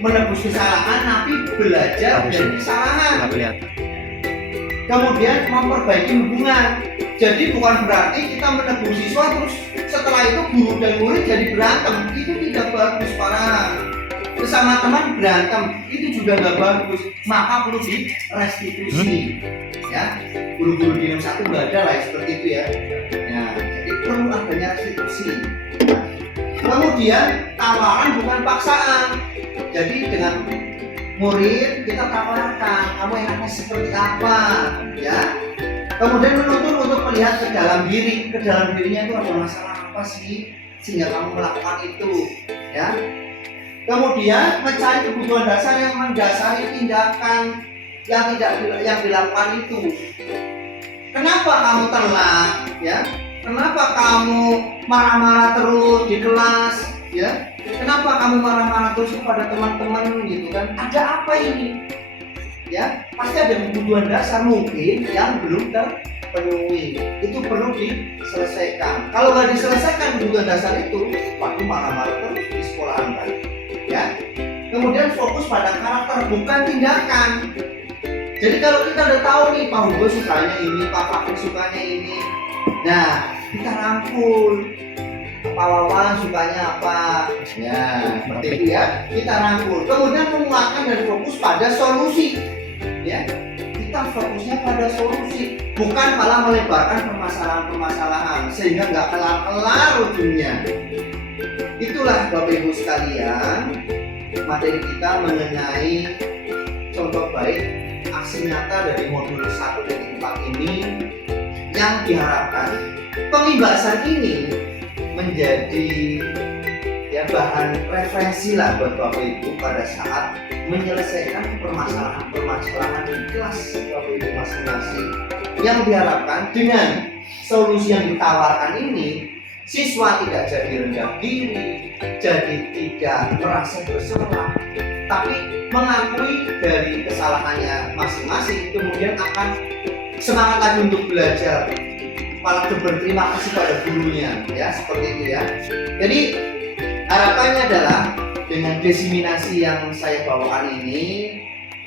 menebus kesalahan tapi belajar dari kesalahan. Nggak kelihatan. Kemudian memperbaiki hubungan. Jadi bukan berarti kita menegur siswa terus setelah itu guru dan murid jadi berantem. Itu tidak bagus, para sesama teman berantem itu juga nggak bagus. Maka perlu direstitusi. Ya, guru-guru di 61 nggak ada lah seperti itu ya. Nah, jadi perlu adanya restitusi. Kemudian tawaran bukan paksaan. Jadi dengan murid kita tawarkan, kamu enaknya seperti apa, ya. Kemudian menuntut untuk melihat ke dalam diri, ke dalam dirinya itu ada masalah apa sih sehingga kamu melakukan itu, ya. Kemudian mencari kebutuhan dasar yang mendasari tindakan yang dilakukan itu. Kenapa kamu telat, ya? Kenapa kamu marah-marah terus di kelas, ya? Kenapa kamu marah-marah terus kepada teman-teman gitu kan? Ada apa ini? Ya, pasti ada kebutuhan dasar mungkin yang belum terpenuhi. Itu perlu diselesaikan. Kalau nggak diselesaikan kebutuhan dasar itu, waktu marah-marah terus di sekolahan kan, ya. Kemudian fokus pada karakter bukan tindakan. Jadi kalau kita udah tahu nih, Pak Hugo sukanya ini, Pak Fakri sukanya ini, nah kita rangkul. Pak Wawan sukanya apa? Ya, seperti itu ya. Kita rangkul. Kemudian menguatkan dan fokus pada solusi. Ya, kita fokusnya pada solusi, bukan malah melebarkan permasalahan-permasalahan sehingga nggak kelar-kelar ujungnya. Itulah Bapak Ibu sekalian, materi kita mengenai contoh baik aksi nyata dari modul 1.4 ini yang diharapkan pengimbasan ini menjadi ya bahan referensi lah buat Bapak Ibu pada saat menyelesaikan permasalahan di kelas Bapak Ibu masing-masing. Yang diharapkan dengan solusi yang ditawarkan ini, siswa tidak jadi rendah diri, jadi tidak merasa bersalah, tapi mengakui dari kesalahannya masing-masing, kemudian akan semangat lagi untuk belajar, malah berterima kasih pada gurunya, ya seperti itu ya. Jadi harapannya adalah dengan diseminasi yang saya bawakan ini,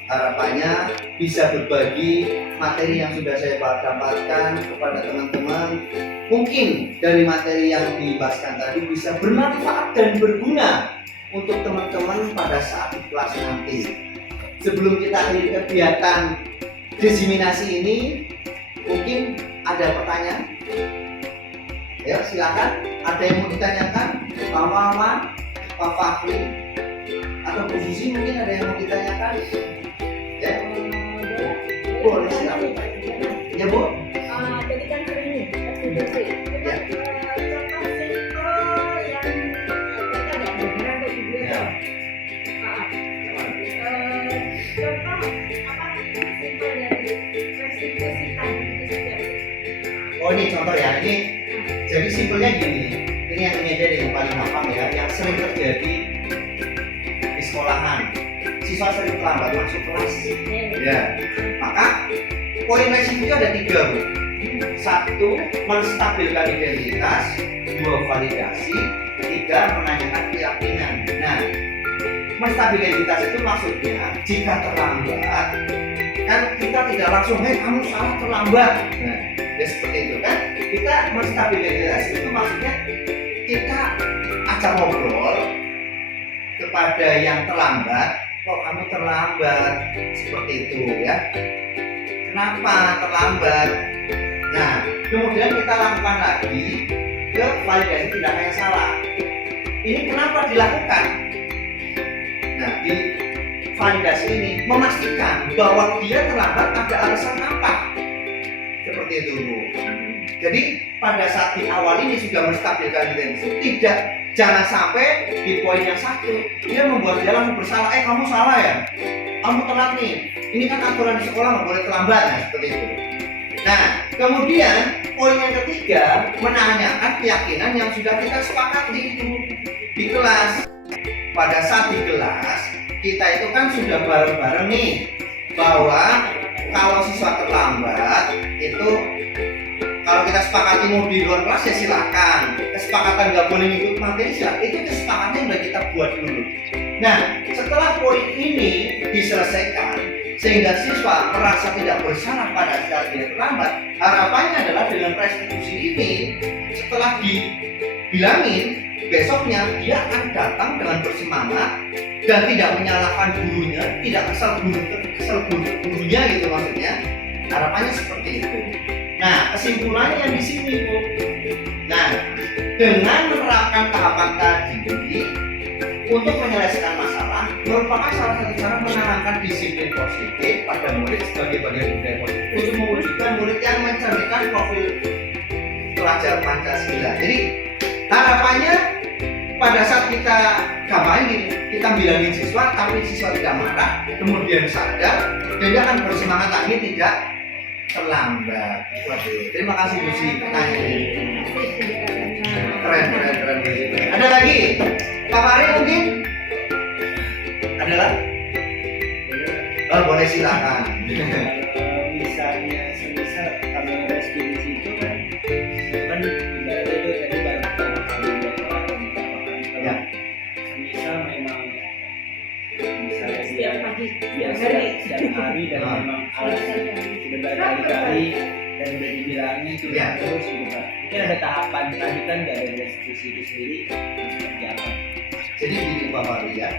harapannya bisa berbagi materi yang sudah saya dapatkan kepada teman-teman. Mungkin dari materi yang dibahaskan tadi bisa bermanfaat dan berguna untuk teman-teman pada saat di kelas nanti. Sebelum kita akhiri kegiatan diseminasi ini, mungkin ada pertanyaan? Ya silakan. Ada yang mau ditanyakan? Pak Maman, Pak Fakri, atau Bu Susi mungkin ada yang mau ditanyakan? Ya, boleh silakan. Ya Bu. Jadi kan sering nih, FGDC. Ya. Contoh simpel yang kita nggak benar atau video Ya. contoh apa simpel dari restitusi tadi itu setiap. Oh ini contoh ya. Ini jadi simpelnya gini. Ini yang ini aja deh yang paling gampang ya, yang sering terjadi di sekolahan. Siswa sering terlambat masuk kelas. Ya. Maka poin resiko itu ada 3 Bu. 1, menstabilkan identitas. 2, validasi. 3, menanyakan keyakinan. Nah, menstabilkan identitas itu maksudnya jika terlambat kan kita tidak langsung kamu salah terlambat. Nah, ya seperti itu kan. Kita menstabilkan identitas itu maksudnya kita ajak ngobrol kepada yang terlambat. Kok kamu terlambat? Seperti itu ya. Kenapa terlambat? Nah, kemudian kita lakukan lagi ke validasi tindakan yang salah. Ini kenapa dilakukan? Nah, di validasi ini memastikan bahwa dia terlambat ada alasan apa. Seperti itu Bu. Jadi pada saat di awal ini sudah menstabilkan identitas, jangan sampai di poin yang 1 dia membuat dia langsung bersalah. Kamu salah ya, kamu telat nih. Ini kan aturan di sekolah nggak boleh terlambat. Nah seperti itu. Nah kemudian poin yang ketiga menanyakan keyakinan yang sudah kita sepakati di kelas. Pada saat di kelas kita itu kan sudah bareng-bareng nih bahwa kalau siswa terlambat itu Kalau kita sepakati mau di luar kelas ya silakan. Kesepakatan nggak boleh ngikut materi silakan. Itu kesepakatan yang udah kita buat dulu. Nah, setelah poin ini diselesaikan sehingga siswa merasa tidak bersalah pada saat dia terlambat, harapannya adalah dengan restitusi ini setelah dibilangin besoknya dia akan datang dengan bersemangat dan tidak menyalahkan gurunya, tidak kesal gurunya gitu maksudnya. Harapannya seperti itu. Nah, kesimpulannya yang di sini Bu. Nah, dengan menerapkan tahapan tadi untuk menyelesaikan masalah merupakan salah satu cara menanamkan disiplin positif pada murid sebagai bagian budaya positif untuk mewujudkan murid yang mencerminkan profil pelajar Pancasila. Jadi harapannya pada saat kita gampangin gini, kita bilangin siswa tapi siswa tidak marah, kemudian sadar dan dia akan bersemangat lagi tidak terlambat. Waduh, terima kasih Bu Si pertanyaannya. Keren. Ada lagi? Pak Fahri mungkin? Ada lagi? Oh, boleh silakan. Misalnya semisal kalau restitusi itu kan ibaratnya itu tadi baru pertama kali berapa kali Ya. semisal memang misalnya Setiap pagi, dia setiap hari dan Ah. memang alat sudah berkali-kali dan udah dibilangin itu Ya. terus gitu kan. Mungkin ada tahapan tadi kan dari restitusi itu sendiri seperti apa? Jadi gini Pak Fahri ya.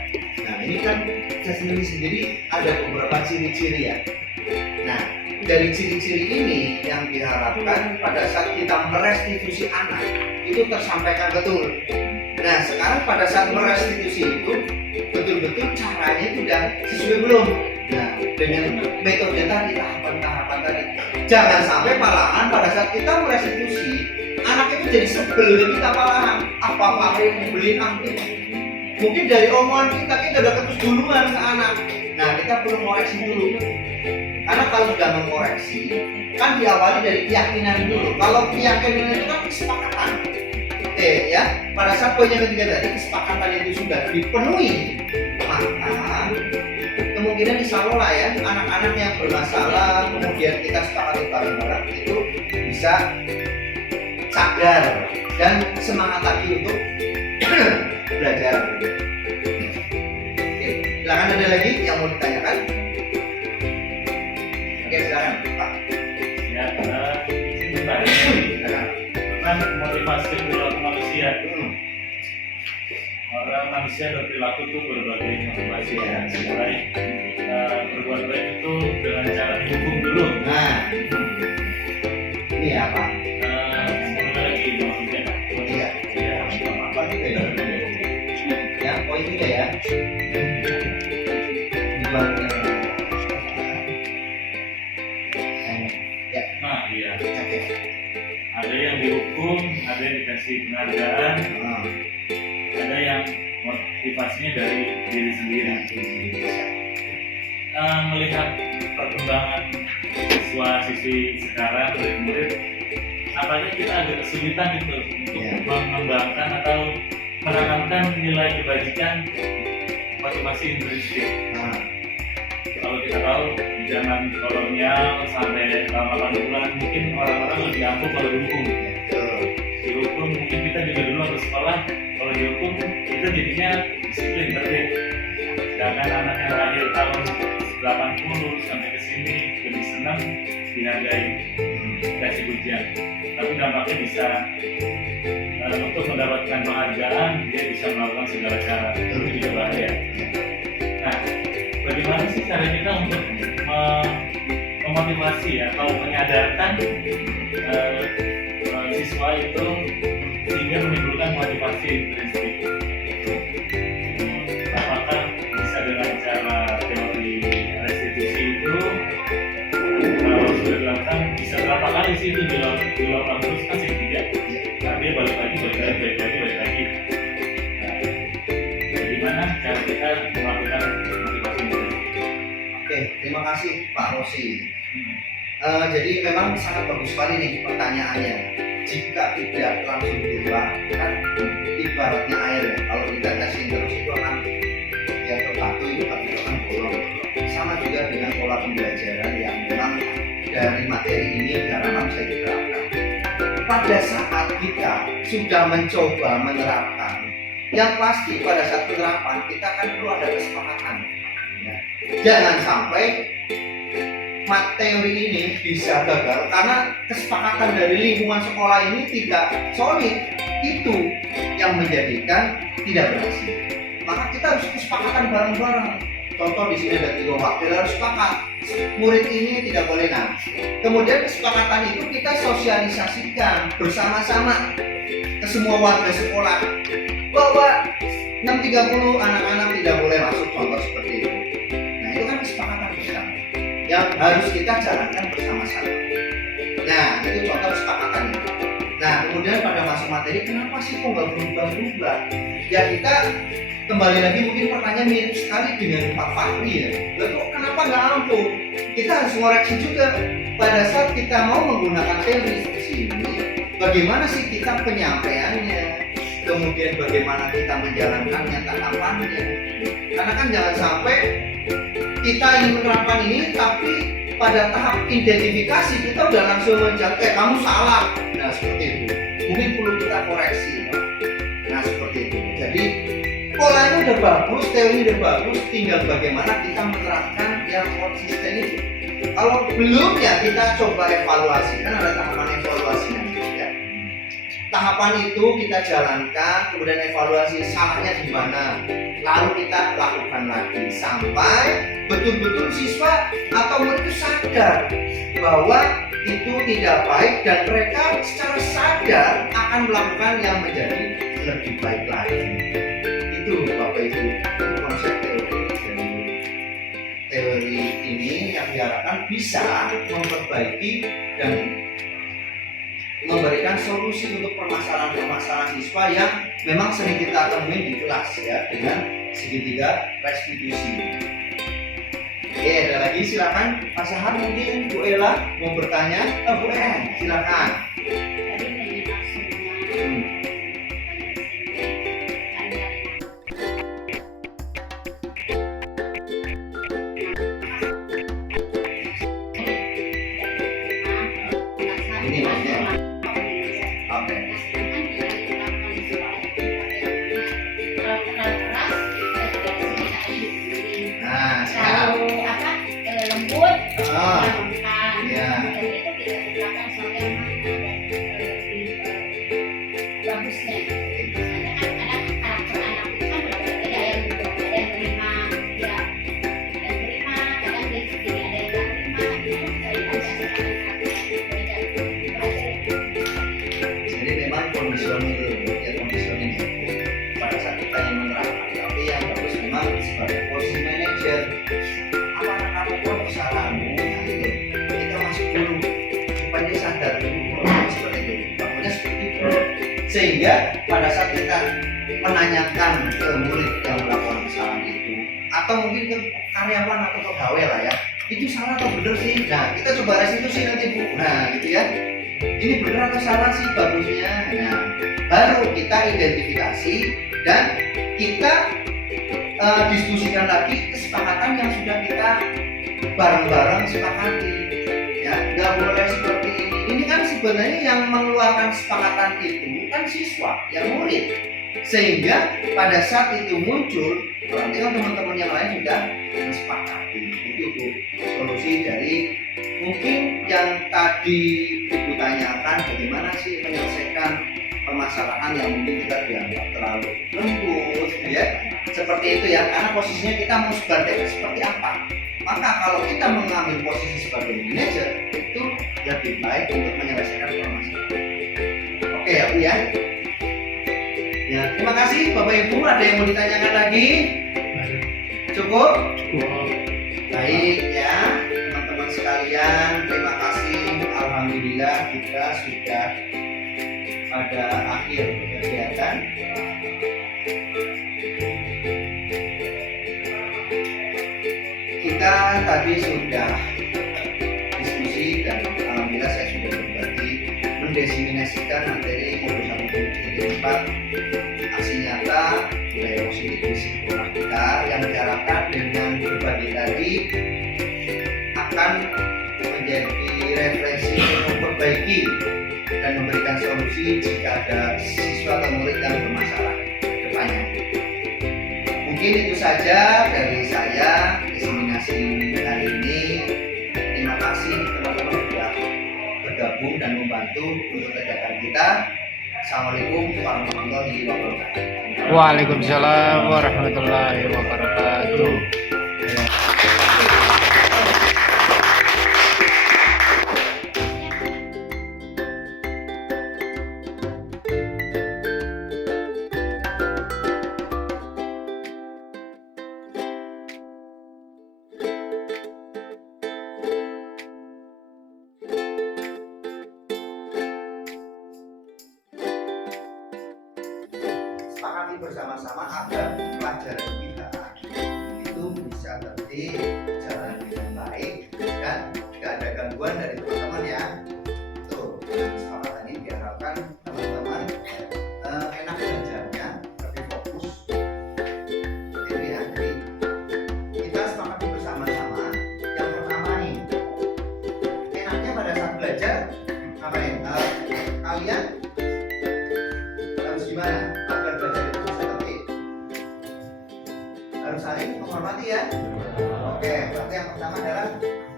Nah, ini kan sendiri ada beberapa ciri-ciri ya. Nah, dari ciri-ciri ini yang diharapkan pada saat kita merestitusi anak itu tersampaikan betul. Nah, sekarang pada saat merestitusi itu betul-betul caranya itu udah sesuai belum? Nah, dengan metode tadi, tahapan-tahapan tadi. Jangan sampai malahan pada saat kita merestitusi anak itu jadi sebel ke kita malahan. Apa Fahri beliin aku? Mungkin dari omongan kita udah ketus duluan ke anak. Nah, kita perlu koreksi dulu. Karena kalau sudah mengoreksi, kan diawali dari keyakinan dulu. Kalau keyakinan itu kan kesepakatan. Oke ya, pada saat poin yang ketiga tadi kesepakatan itu sudah dipenuhi, maka kemungkinan insya Allah lah ya anak-anak yang bermasalah kemudian kita sepakati bareng-bareng itu bisa sadar dan semangat lagi untuk belajar. Oke, silakan ada lagi yang mau ditanyakan? Oke, silakan Pak. Ya, sebenarnya kan motivasi perilaku manusia. Orang manusia berperilaku itu berbagai motivasi ya. Mulai berbuat baik itu dengan cara dihukum dulu. Nah, ini ya Pak. Semoga lagi maksudnya. Poin tiga. Ya, Apa juga ya? Ya, poin tiga ya. Dibuatnya. Ya, nah iya. oke. Ada yang dihukum, ada yang dikasih penghargaan, Ah, ada yang motivasinya dari diri sendiri. Melihat perkembangan siswa-siswi sekarang murid-murid, apakah kita agak kesulitan gitu untuk Ya. mengembangkan atau menanamkan nilai kebajikan motivasi intrinsik. Ah, Kalau kita tahu di zaman kolonial sampai tahun 80-an mungkin orang-orang lebih ampuh kalau dihukum. betul. Dihukum mungkin kita juga dulu waktu sekolah kalau dihukum kita jadinya disiplin tertib. Sedangkan anak yang lahir tahun 80 sampai ke sini lebih senang dihargai, dikasih pujian. Tapi dampaknya bisa untuk mendapatkan penghargaan dia bisa melakukan segala cara, itu juga bahaya. Nah, bagaimana sih cara kita untuk memotivasi atau menyadarkan siswa itu sehingga menimbulkan motivasi intrinsik? Apakah bisa dengan cara teori restitusi itu kalau sudah dilakukan bisa berapa kali sih itu dilakukan terus kan sih tidak? Karena dia balik lagi. Nah, bagaimana cara kita melakukan motivasi intrinsik? Oke, terima kasih Pak Rosi. Jadi memang sangat bagus sekali nih pertanyaannya. Jika tidak langsung diubah, kan ibaratnya air ya. Kalau kita tesin terus itu akan ya ke batu itu tapi akan bolong. Sama juga dengan pola pembelajaran yang memang dari materi ini diharapkan bisa diterapkan. pada saat kita sudah mencoba menerapkan, yang pasti pada saat penerapan kita kan perlu ada kesepakatan. Ya. Jangan sampai materi ini bisa gagal karena kesepakatan dari lingkungan sekolah ini tidak solid. Itu yang menjadikan tidak berhasil. Maka kita harus kesepakatan bareng-bareng. Contoh di sini ada 3 wakil, harus sepakat. Murid ini tidak boleh nangis. Kemudian kesepakatan itu kita sosialisasikan bersama-sama ke semua warga sekolah bahwa 6.30 anak-anak tidak boleh masuk, contoh seperti itu. Nah itu kan kesepakatan kita yang harus kita jalankan bersama-sama. Nah itu contoh kesepakatannya. Nah kemudian pada masuk materi, kenapa sih kok nggak berubah-ubah? Ya kita kembali lagi, mungkin pertanyaan mirip sekali dengan Pak Fahri ya. Lalu kenapa nggak ampuh? Kita harus ngoreksi juga pada saat kita mau menggunakan teori di sini. Bagaimana sih kita penyampaiannya? Kemudian bagaimana kita menjalankannya, tahapannya? Karena kan jangan sampai kita ingin menerapkan ini, tapi pada tahap identifikasi kita udah langsung menjawab, kamu salah. Nah seperti itu. Mungkin perlu kita koreksi. Nah seperti itu. Jadi polanya udah bagus, teorinya udah bagus, tinggal bagaimana kita menerapkan yang konsisten itu. Kalau belum ya kita coba evaluasi, kan ada tahapan evaluasinya ya. Tahapan itu kita jalankan, kemudian evaluasi salahnya di mana, lalu kita lakukan lagi sampai betul-betul siswa atau murid itu sadar bahwa itu tidak baik dan mereka secara sadar akan melakukan yang menjadi lebih baik lagi. Itu Bapak Ibu, konsep teori ini yang diharapkan bisa memperbaiki dan memberikan solusi untuk permasalahan-permasalahan siswa yang memang sering kita temui di kelas ya, dengan segitiga restitusi. Oke, ada lagi, silakan Pak Sahar, mungkin Bu Ella mau bertanya. Bu En, silakan. Tadi mengenai Ini maksudnya. Oke. Nah, siap. Kalau apa lembut, Oh, gampang. iya. Jadi itu kita terapkan sebagai bagusnya. Misalnya kan ada karakter anak itu kan berbeda, ada yang terima, ya, dan terima, kadang dia tidak ada yang terima, itu dari ajaran Jadi memang kondisional ya, kondisional itu pada saat kita yang menerapkan, tapi yang bagus memang sebagai posisi manajer. Apakah kamu pun kesalahanmu? Nah itu kita masuk dulu supaya dia sadar dulu. Seperti itu, bagusnya seperti itu. Sehingga pada saat kita menanyakan ke murid yang melakukan kesalahan itu, atau mungkin ke karyawan atau pegawai lah ya, itu salah atau benar sih? Nah kita coba restitusi nanti Bu. Nah gitu ya. Ini benar atau salah sih bagusnya? Nah, baru kita identifikasi dan kita diskusikan lagi kesepakatan yang sudah kita bareng-bareng sepakati. Ya, nggak boleh seperti ini. Ini kan sebenarnya yang mengeluarkan kesepakatan itu kan siswa, yang murid. Sehingga pada saat itu muncul, berarti kan teman-teman yang lain sudah mensepakati. Itu Bu, solusi dari mungkin yang tadi Ibu tanyakan, bagaimana sih menyelesaikan permasalahan yang mungkin kita dianggap terlalu lembut ya, seperti itu ya, karena posisinya kita mau seperti apa. Maka kalau kita mengambil posisi sebagai manajer, itu lebih baik untuk menyelesaikan permasalahan. Oke ya Bu ya. Ya, terima kasih Bapak Ibu. Ada yang mau ditanyakan lagi? Cukup? Baik ya, teman-teman sekalian, terima kasih. Alhamdulillah kita sudah pada akhir kegiatan. Kita tadi sudah diskusi dan alhamdulillah saya sudah berbagi mendesimasikan materi modul 1 4 aksi nyata budaya positif di sekolah kita, yang diharapkan dengan berbagi tadi akan menjadi referensi untuk memperbaiki dan memberikan solusi jika ada siswa atau murid yang bermasalah ke depannya. Mungkin itu saja dari saya diseminasi hari ini. Terima kasih teman-teman sudah bergabung dan membantu untuk kegiatan kita. Assalamualaikum warahmatullahi wabarakatuh. Waalaikumsalam warahmatullahi wabarakatuh. Sepakati bersama-sama agar pelajaran kita itu bisa tertib, jalan dengan baik, dan tidak ada gangguan dari teman-teman ya. Tuh, dengan kesepakatan ini diharapkan teman-teman enak belajarnya, lebih fokus. Itu ya, jadi kita sepakati bersama-sama. Yang pertama nih, enaknya pada saat belajar apa ya? Kalian harus gimana agar belajar itu bisa tertib? Harus saling menghormati ya. Oke, berarti yang pertama adalah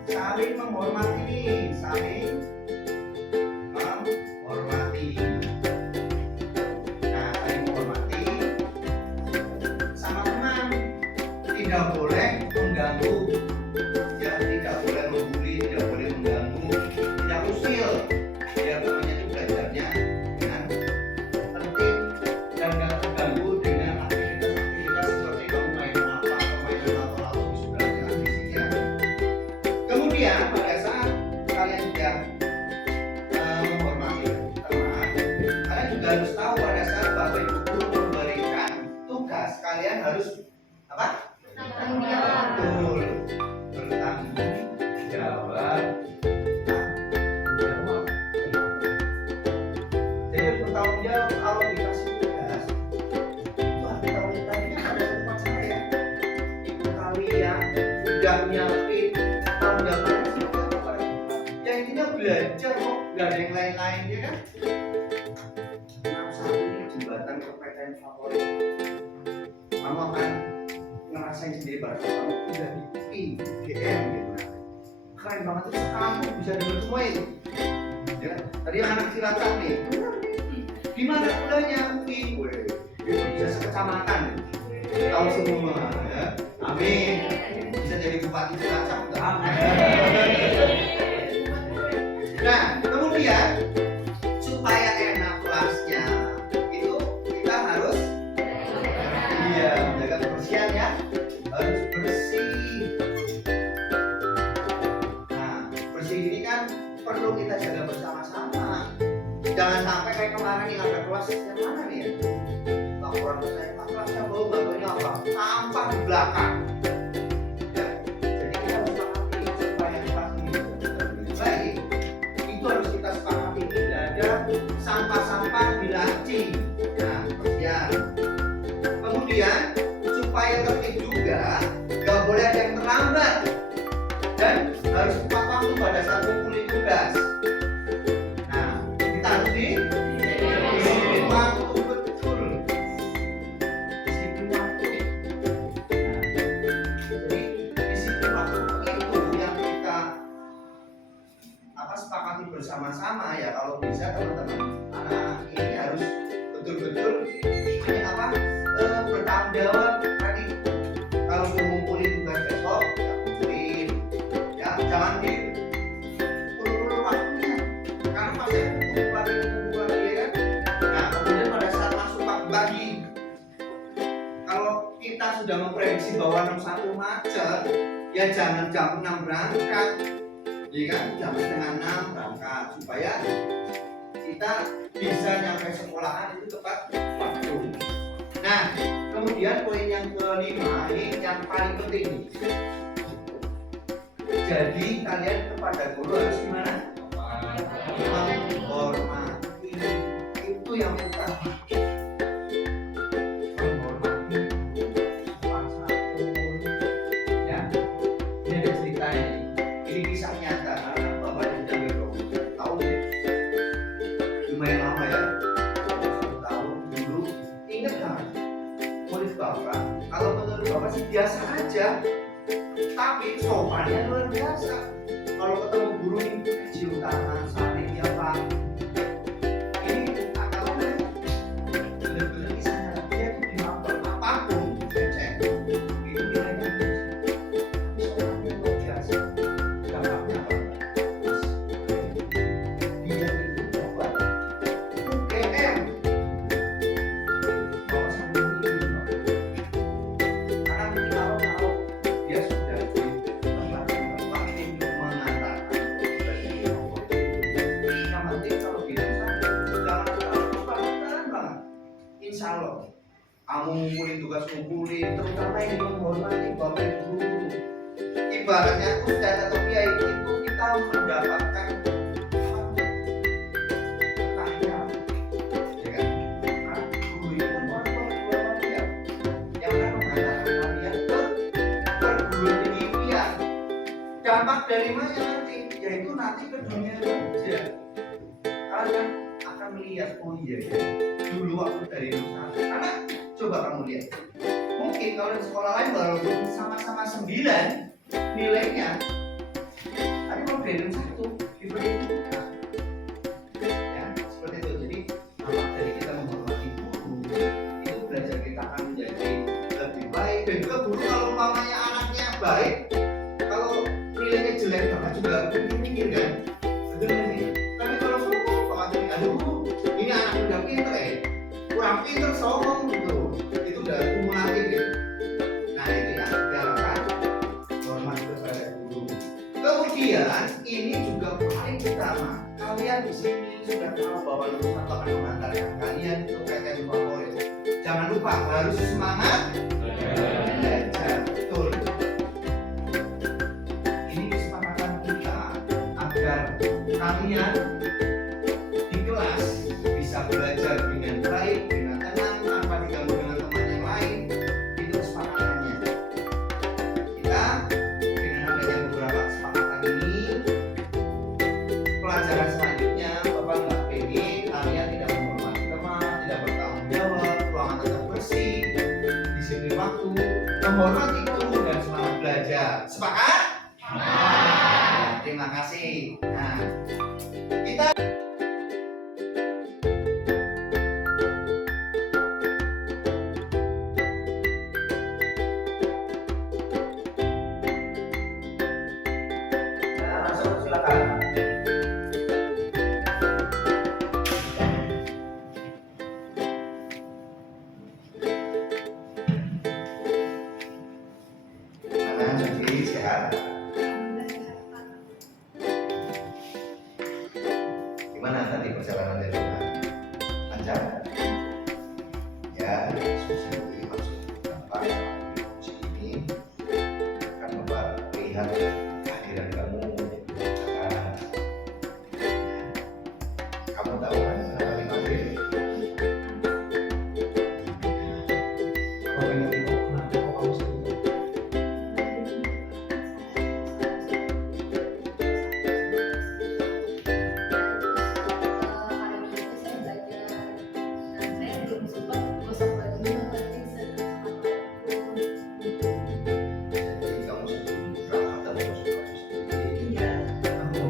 saling menghormati nih, saling menghormati. Nah, saling menghormati sama teman, tidak boleh mengganggu, ya tidak boleh membuli, tidak boleh mengganggu, tidak usil. Biar temannya itu belajarnya dengan tertib dan nggak terganggu dengan aktivitas seperti kamu main apa atau mainan lato-lato di sebelah jalan fisiknya. Kemudian pada saat kalian sudah menghormati teman, kalian juga harus tahu pada saat Bapak Ibu guru memberikan tugas, kalian harus apa? Tanggung jawab. Betul, bertanggung jawab. Jadi bertanggung jawab kalau dikasih tugas. Wah, tanggung jawabnya ada di tempat saya. Itu kalian sudah nyiapin tanggung jawabnya siapa Pak? Ya intinya belajar kok, nggak ada yang lain-lain ya kan? Nomor satu ini jembatan ke PTN favorit. Kamu akan ngerasain sendiri pada saat kamu udah di IGM gitu. Keren banget itu kamu bisa dengar semua itu. Ya, tadi anak Cilacap nih. Gimana pulangnya UI? Itu bisa sekecamatan. Tahu semua ya. Amin. Bisa jadi bupati Cilacap. Amin. Nah, kemudian supaya enak kelasnya itu kita harus menjaga kebersihan ya, harus bersih. Nah, bersih ini kan perlu kita jaga bersama-sama. Jangan sampai kayak kemarin nih ada kelas yang mana nih ya? Laporan saya Pak, kelasnya bau, baunya apa? Sampah di belakang. Ya, jadi kita harus sepakati supaya kelas ini bisa lebih baik. Itu harus kita sepakati, tidak ada sampah-sampah di laci. Nah, kebersihan. Kemudian supaya tertib juga, nggak boleh ada yang terlambat dan harus tepat waktu pada saat mengumpulkan tugas. Nah, kita harus disiplin waktu betul, disiplin waktu. Nah, jadi disiplin waktu itu yang kita sepakati bersama-sama ya. Kalau bisa teman-teman anak ini harus betul-betul bertanggung jawab tadi. Kalau mau ngumpulin tugas besok ya kumpulin ya, jangan di ulur-ulur waktunya karena pasti kumpul lagi ya kan. Nah, kemudian pada saat masuk pagi, kalau kita sudah memprediksi bahwa 61 macet ya jangan jam 6 berangkat ya kan, jam setengah 6 berangkat supaya kita bisa nyampe sekolahan itu tepat waktu. Nah, kemudian poin yang kelima ini yang paling penting. Jadi kalian kepada guru harus gimana? Menghormati. Itu yang utama. Menghormati sopan santun. Ya, ini ada ceritanya. Ini kisah nyata. Bapak dan Jawa tahu ya? Lumayan lama ya. ya, tapi sopannya luar biasa. Kalau ketemu guru ini cium tangan, saling ya Pak. Ini akalnya benar-benar di sana dia tuh dimampu apapun cek. Itu nilainya tapi sopannya luar biasa. Dampaknya apa? Dia itu dapat UGM. Insya Allah, kamu ngumpulin tugas ngumpulin, terutama yang menghormati bapak ibu guru. Ibaratnya ustadz atau kiai itu kita mendapatkan bertanya, ya kan? Nah, guru itu kan orang tua kalian yang akan mengantarkan kalian ke perguruan tinggi impian. Dampak dari mana nanti? Yaitu nanti ke dunia kerja. Kalian akan melihat, oh iya ya, dulu waktu dari Nusantara. Karena coba kamu lihat, mungkin kalau di sekolah lain walaupun sama-sama 9 nilainya, tapi kalau dari 1 diberi 5. Ya, seperti itu. Jadi dampak dari kita menghormati guru itu belajar kita akan menjadi lebih baik. Dan juga guru kalau umpamanya anaknya baik, kalau nilainya jelek banget juga mikir kan, betul nggak sih? Tapi kalau sombong banget, aduh ini anak udah pinter ya, kurang pinter sombong gitu, itu udah kumulatif gitu. Nah itu yang diharapkan, hormat kepada guru. Kemudian ini juga paling utama, kalian di sini sudah tahu bahwa lulusan akan mengantarkan kalian ke PTN favorit. Jangan lupa harus semangat belajar, betul. Ini kesepakatan kita agar kalian di kelas bisa belajar dengan baik, dengan tenang, tanpa diganggu dengan teman yang lain. Itu kesepakatannya. Kita dengan adanya beberapa kesepakatan ini, pelajaran selanjutnya Bapak nggak pengen kalian tidak menghormati teman, tidak bertanggung jawab, ruangan tetap bersih, disiplin waktu, menghormati guru dan semangat belajar. Sepakat? Ya, terima kasih. Nah, kita masuk, silakan. Gimana, Jadi sehat? Gimana tadi perjalanan dari rumah? Lancar? Ya, diskusi ini maksud apa? Diskusi ini akan membuat lihat kehadiran kamu di perpustakaan. Kamu tahu kan hari April? Kamu pengen tahu kenapa kok kamu sendiri? Jadi kamu sebelum berangkat dan masuk kelas sendiri, kamu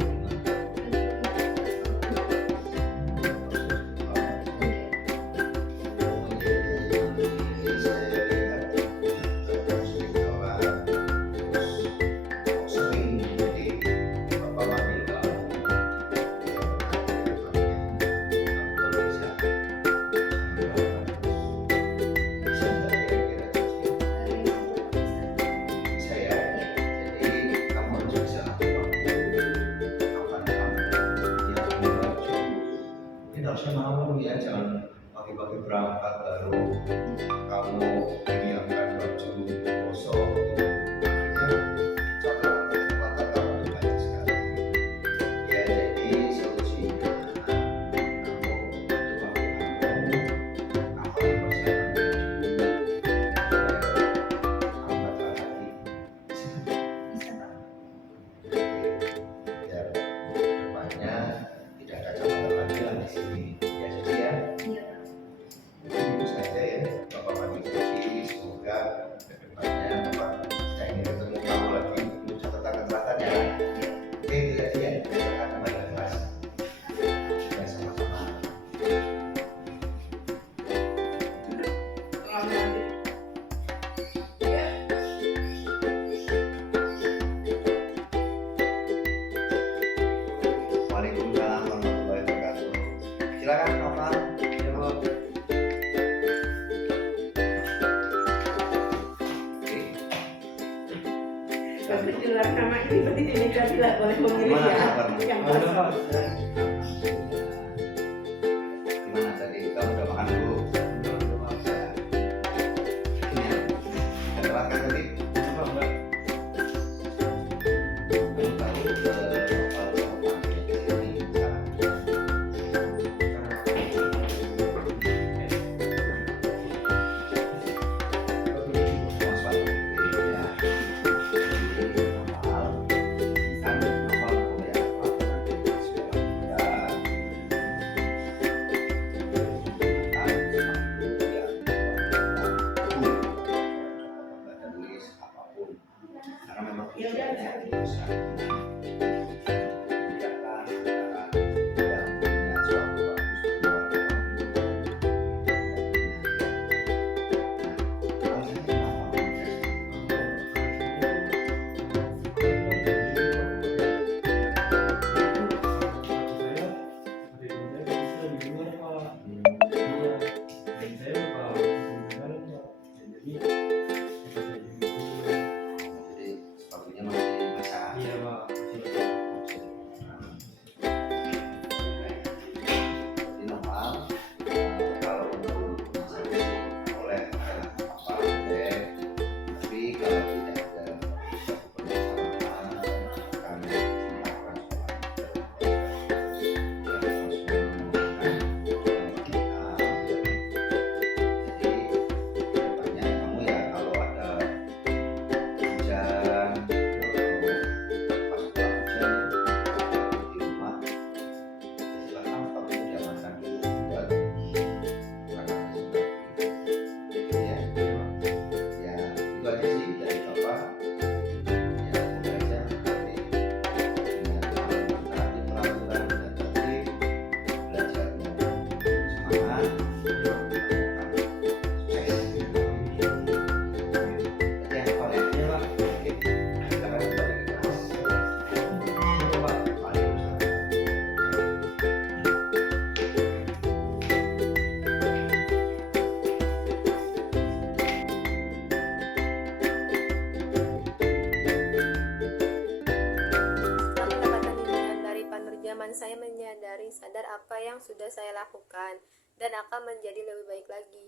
harusnya mau ya, jangan pagi-pagi berangkat baru kamu menyiapkan baju kosong catatan kamu banyak sekali ya. Jadi solusinya kamu bantu kamu apa persiapan baju kamu kata lagi biar depannya tidak ada catatan lagi lah di sini ya. Jadi ya itu saja ya Bapak Mati Puji, semoga ke depannya gelar nama ini berarti Dinika tidak boleh memilih Gimana ya. kabar? Yang Halo, pas. Pak. Gimana tadi kamu udah makan dulu? Saya. Ini ya. Udah telat kan tadi? Apa, Mbak? Kamu tahu kalau panggil ke sini sekarang? Mas Pak, ya. Jadi normal. Kan normal kuliah apa nanti sekolah ya. Karena memang tujuannya bisa membedakan antara yang punya suatu bagus jadi sepatunya masih basah. Jadi normal kalau untuk masalah ini boleh apa boleh, tapi kalau tidak ada suatu permasalahan akan dilakukan jadi kedepannya kamu ya kalau ada hujan atau pas pulang hujan di rumah silakan sepatunya diamankan dulu buat berangkat gitu ya. Ya itu aja sih dari bapak, ya semoga aja nanti dengan taati peraturan dan tertib, belajarnya semangat, melakukan sukses. Jadi yang paling Iya, Pak. oke, silakan kembali ke kelas. Waalaikumsalam. Setelah mendapatkan bimbingan dari penerjemahan, saya menyadari sadar apa yang sudah saya lakukan dan akan menjadi lebih baik lagi.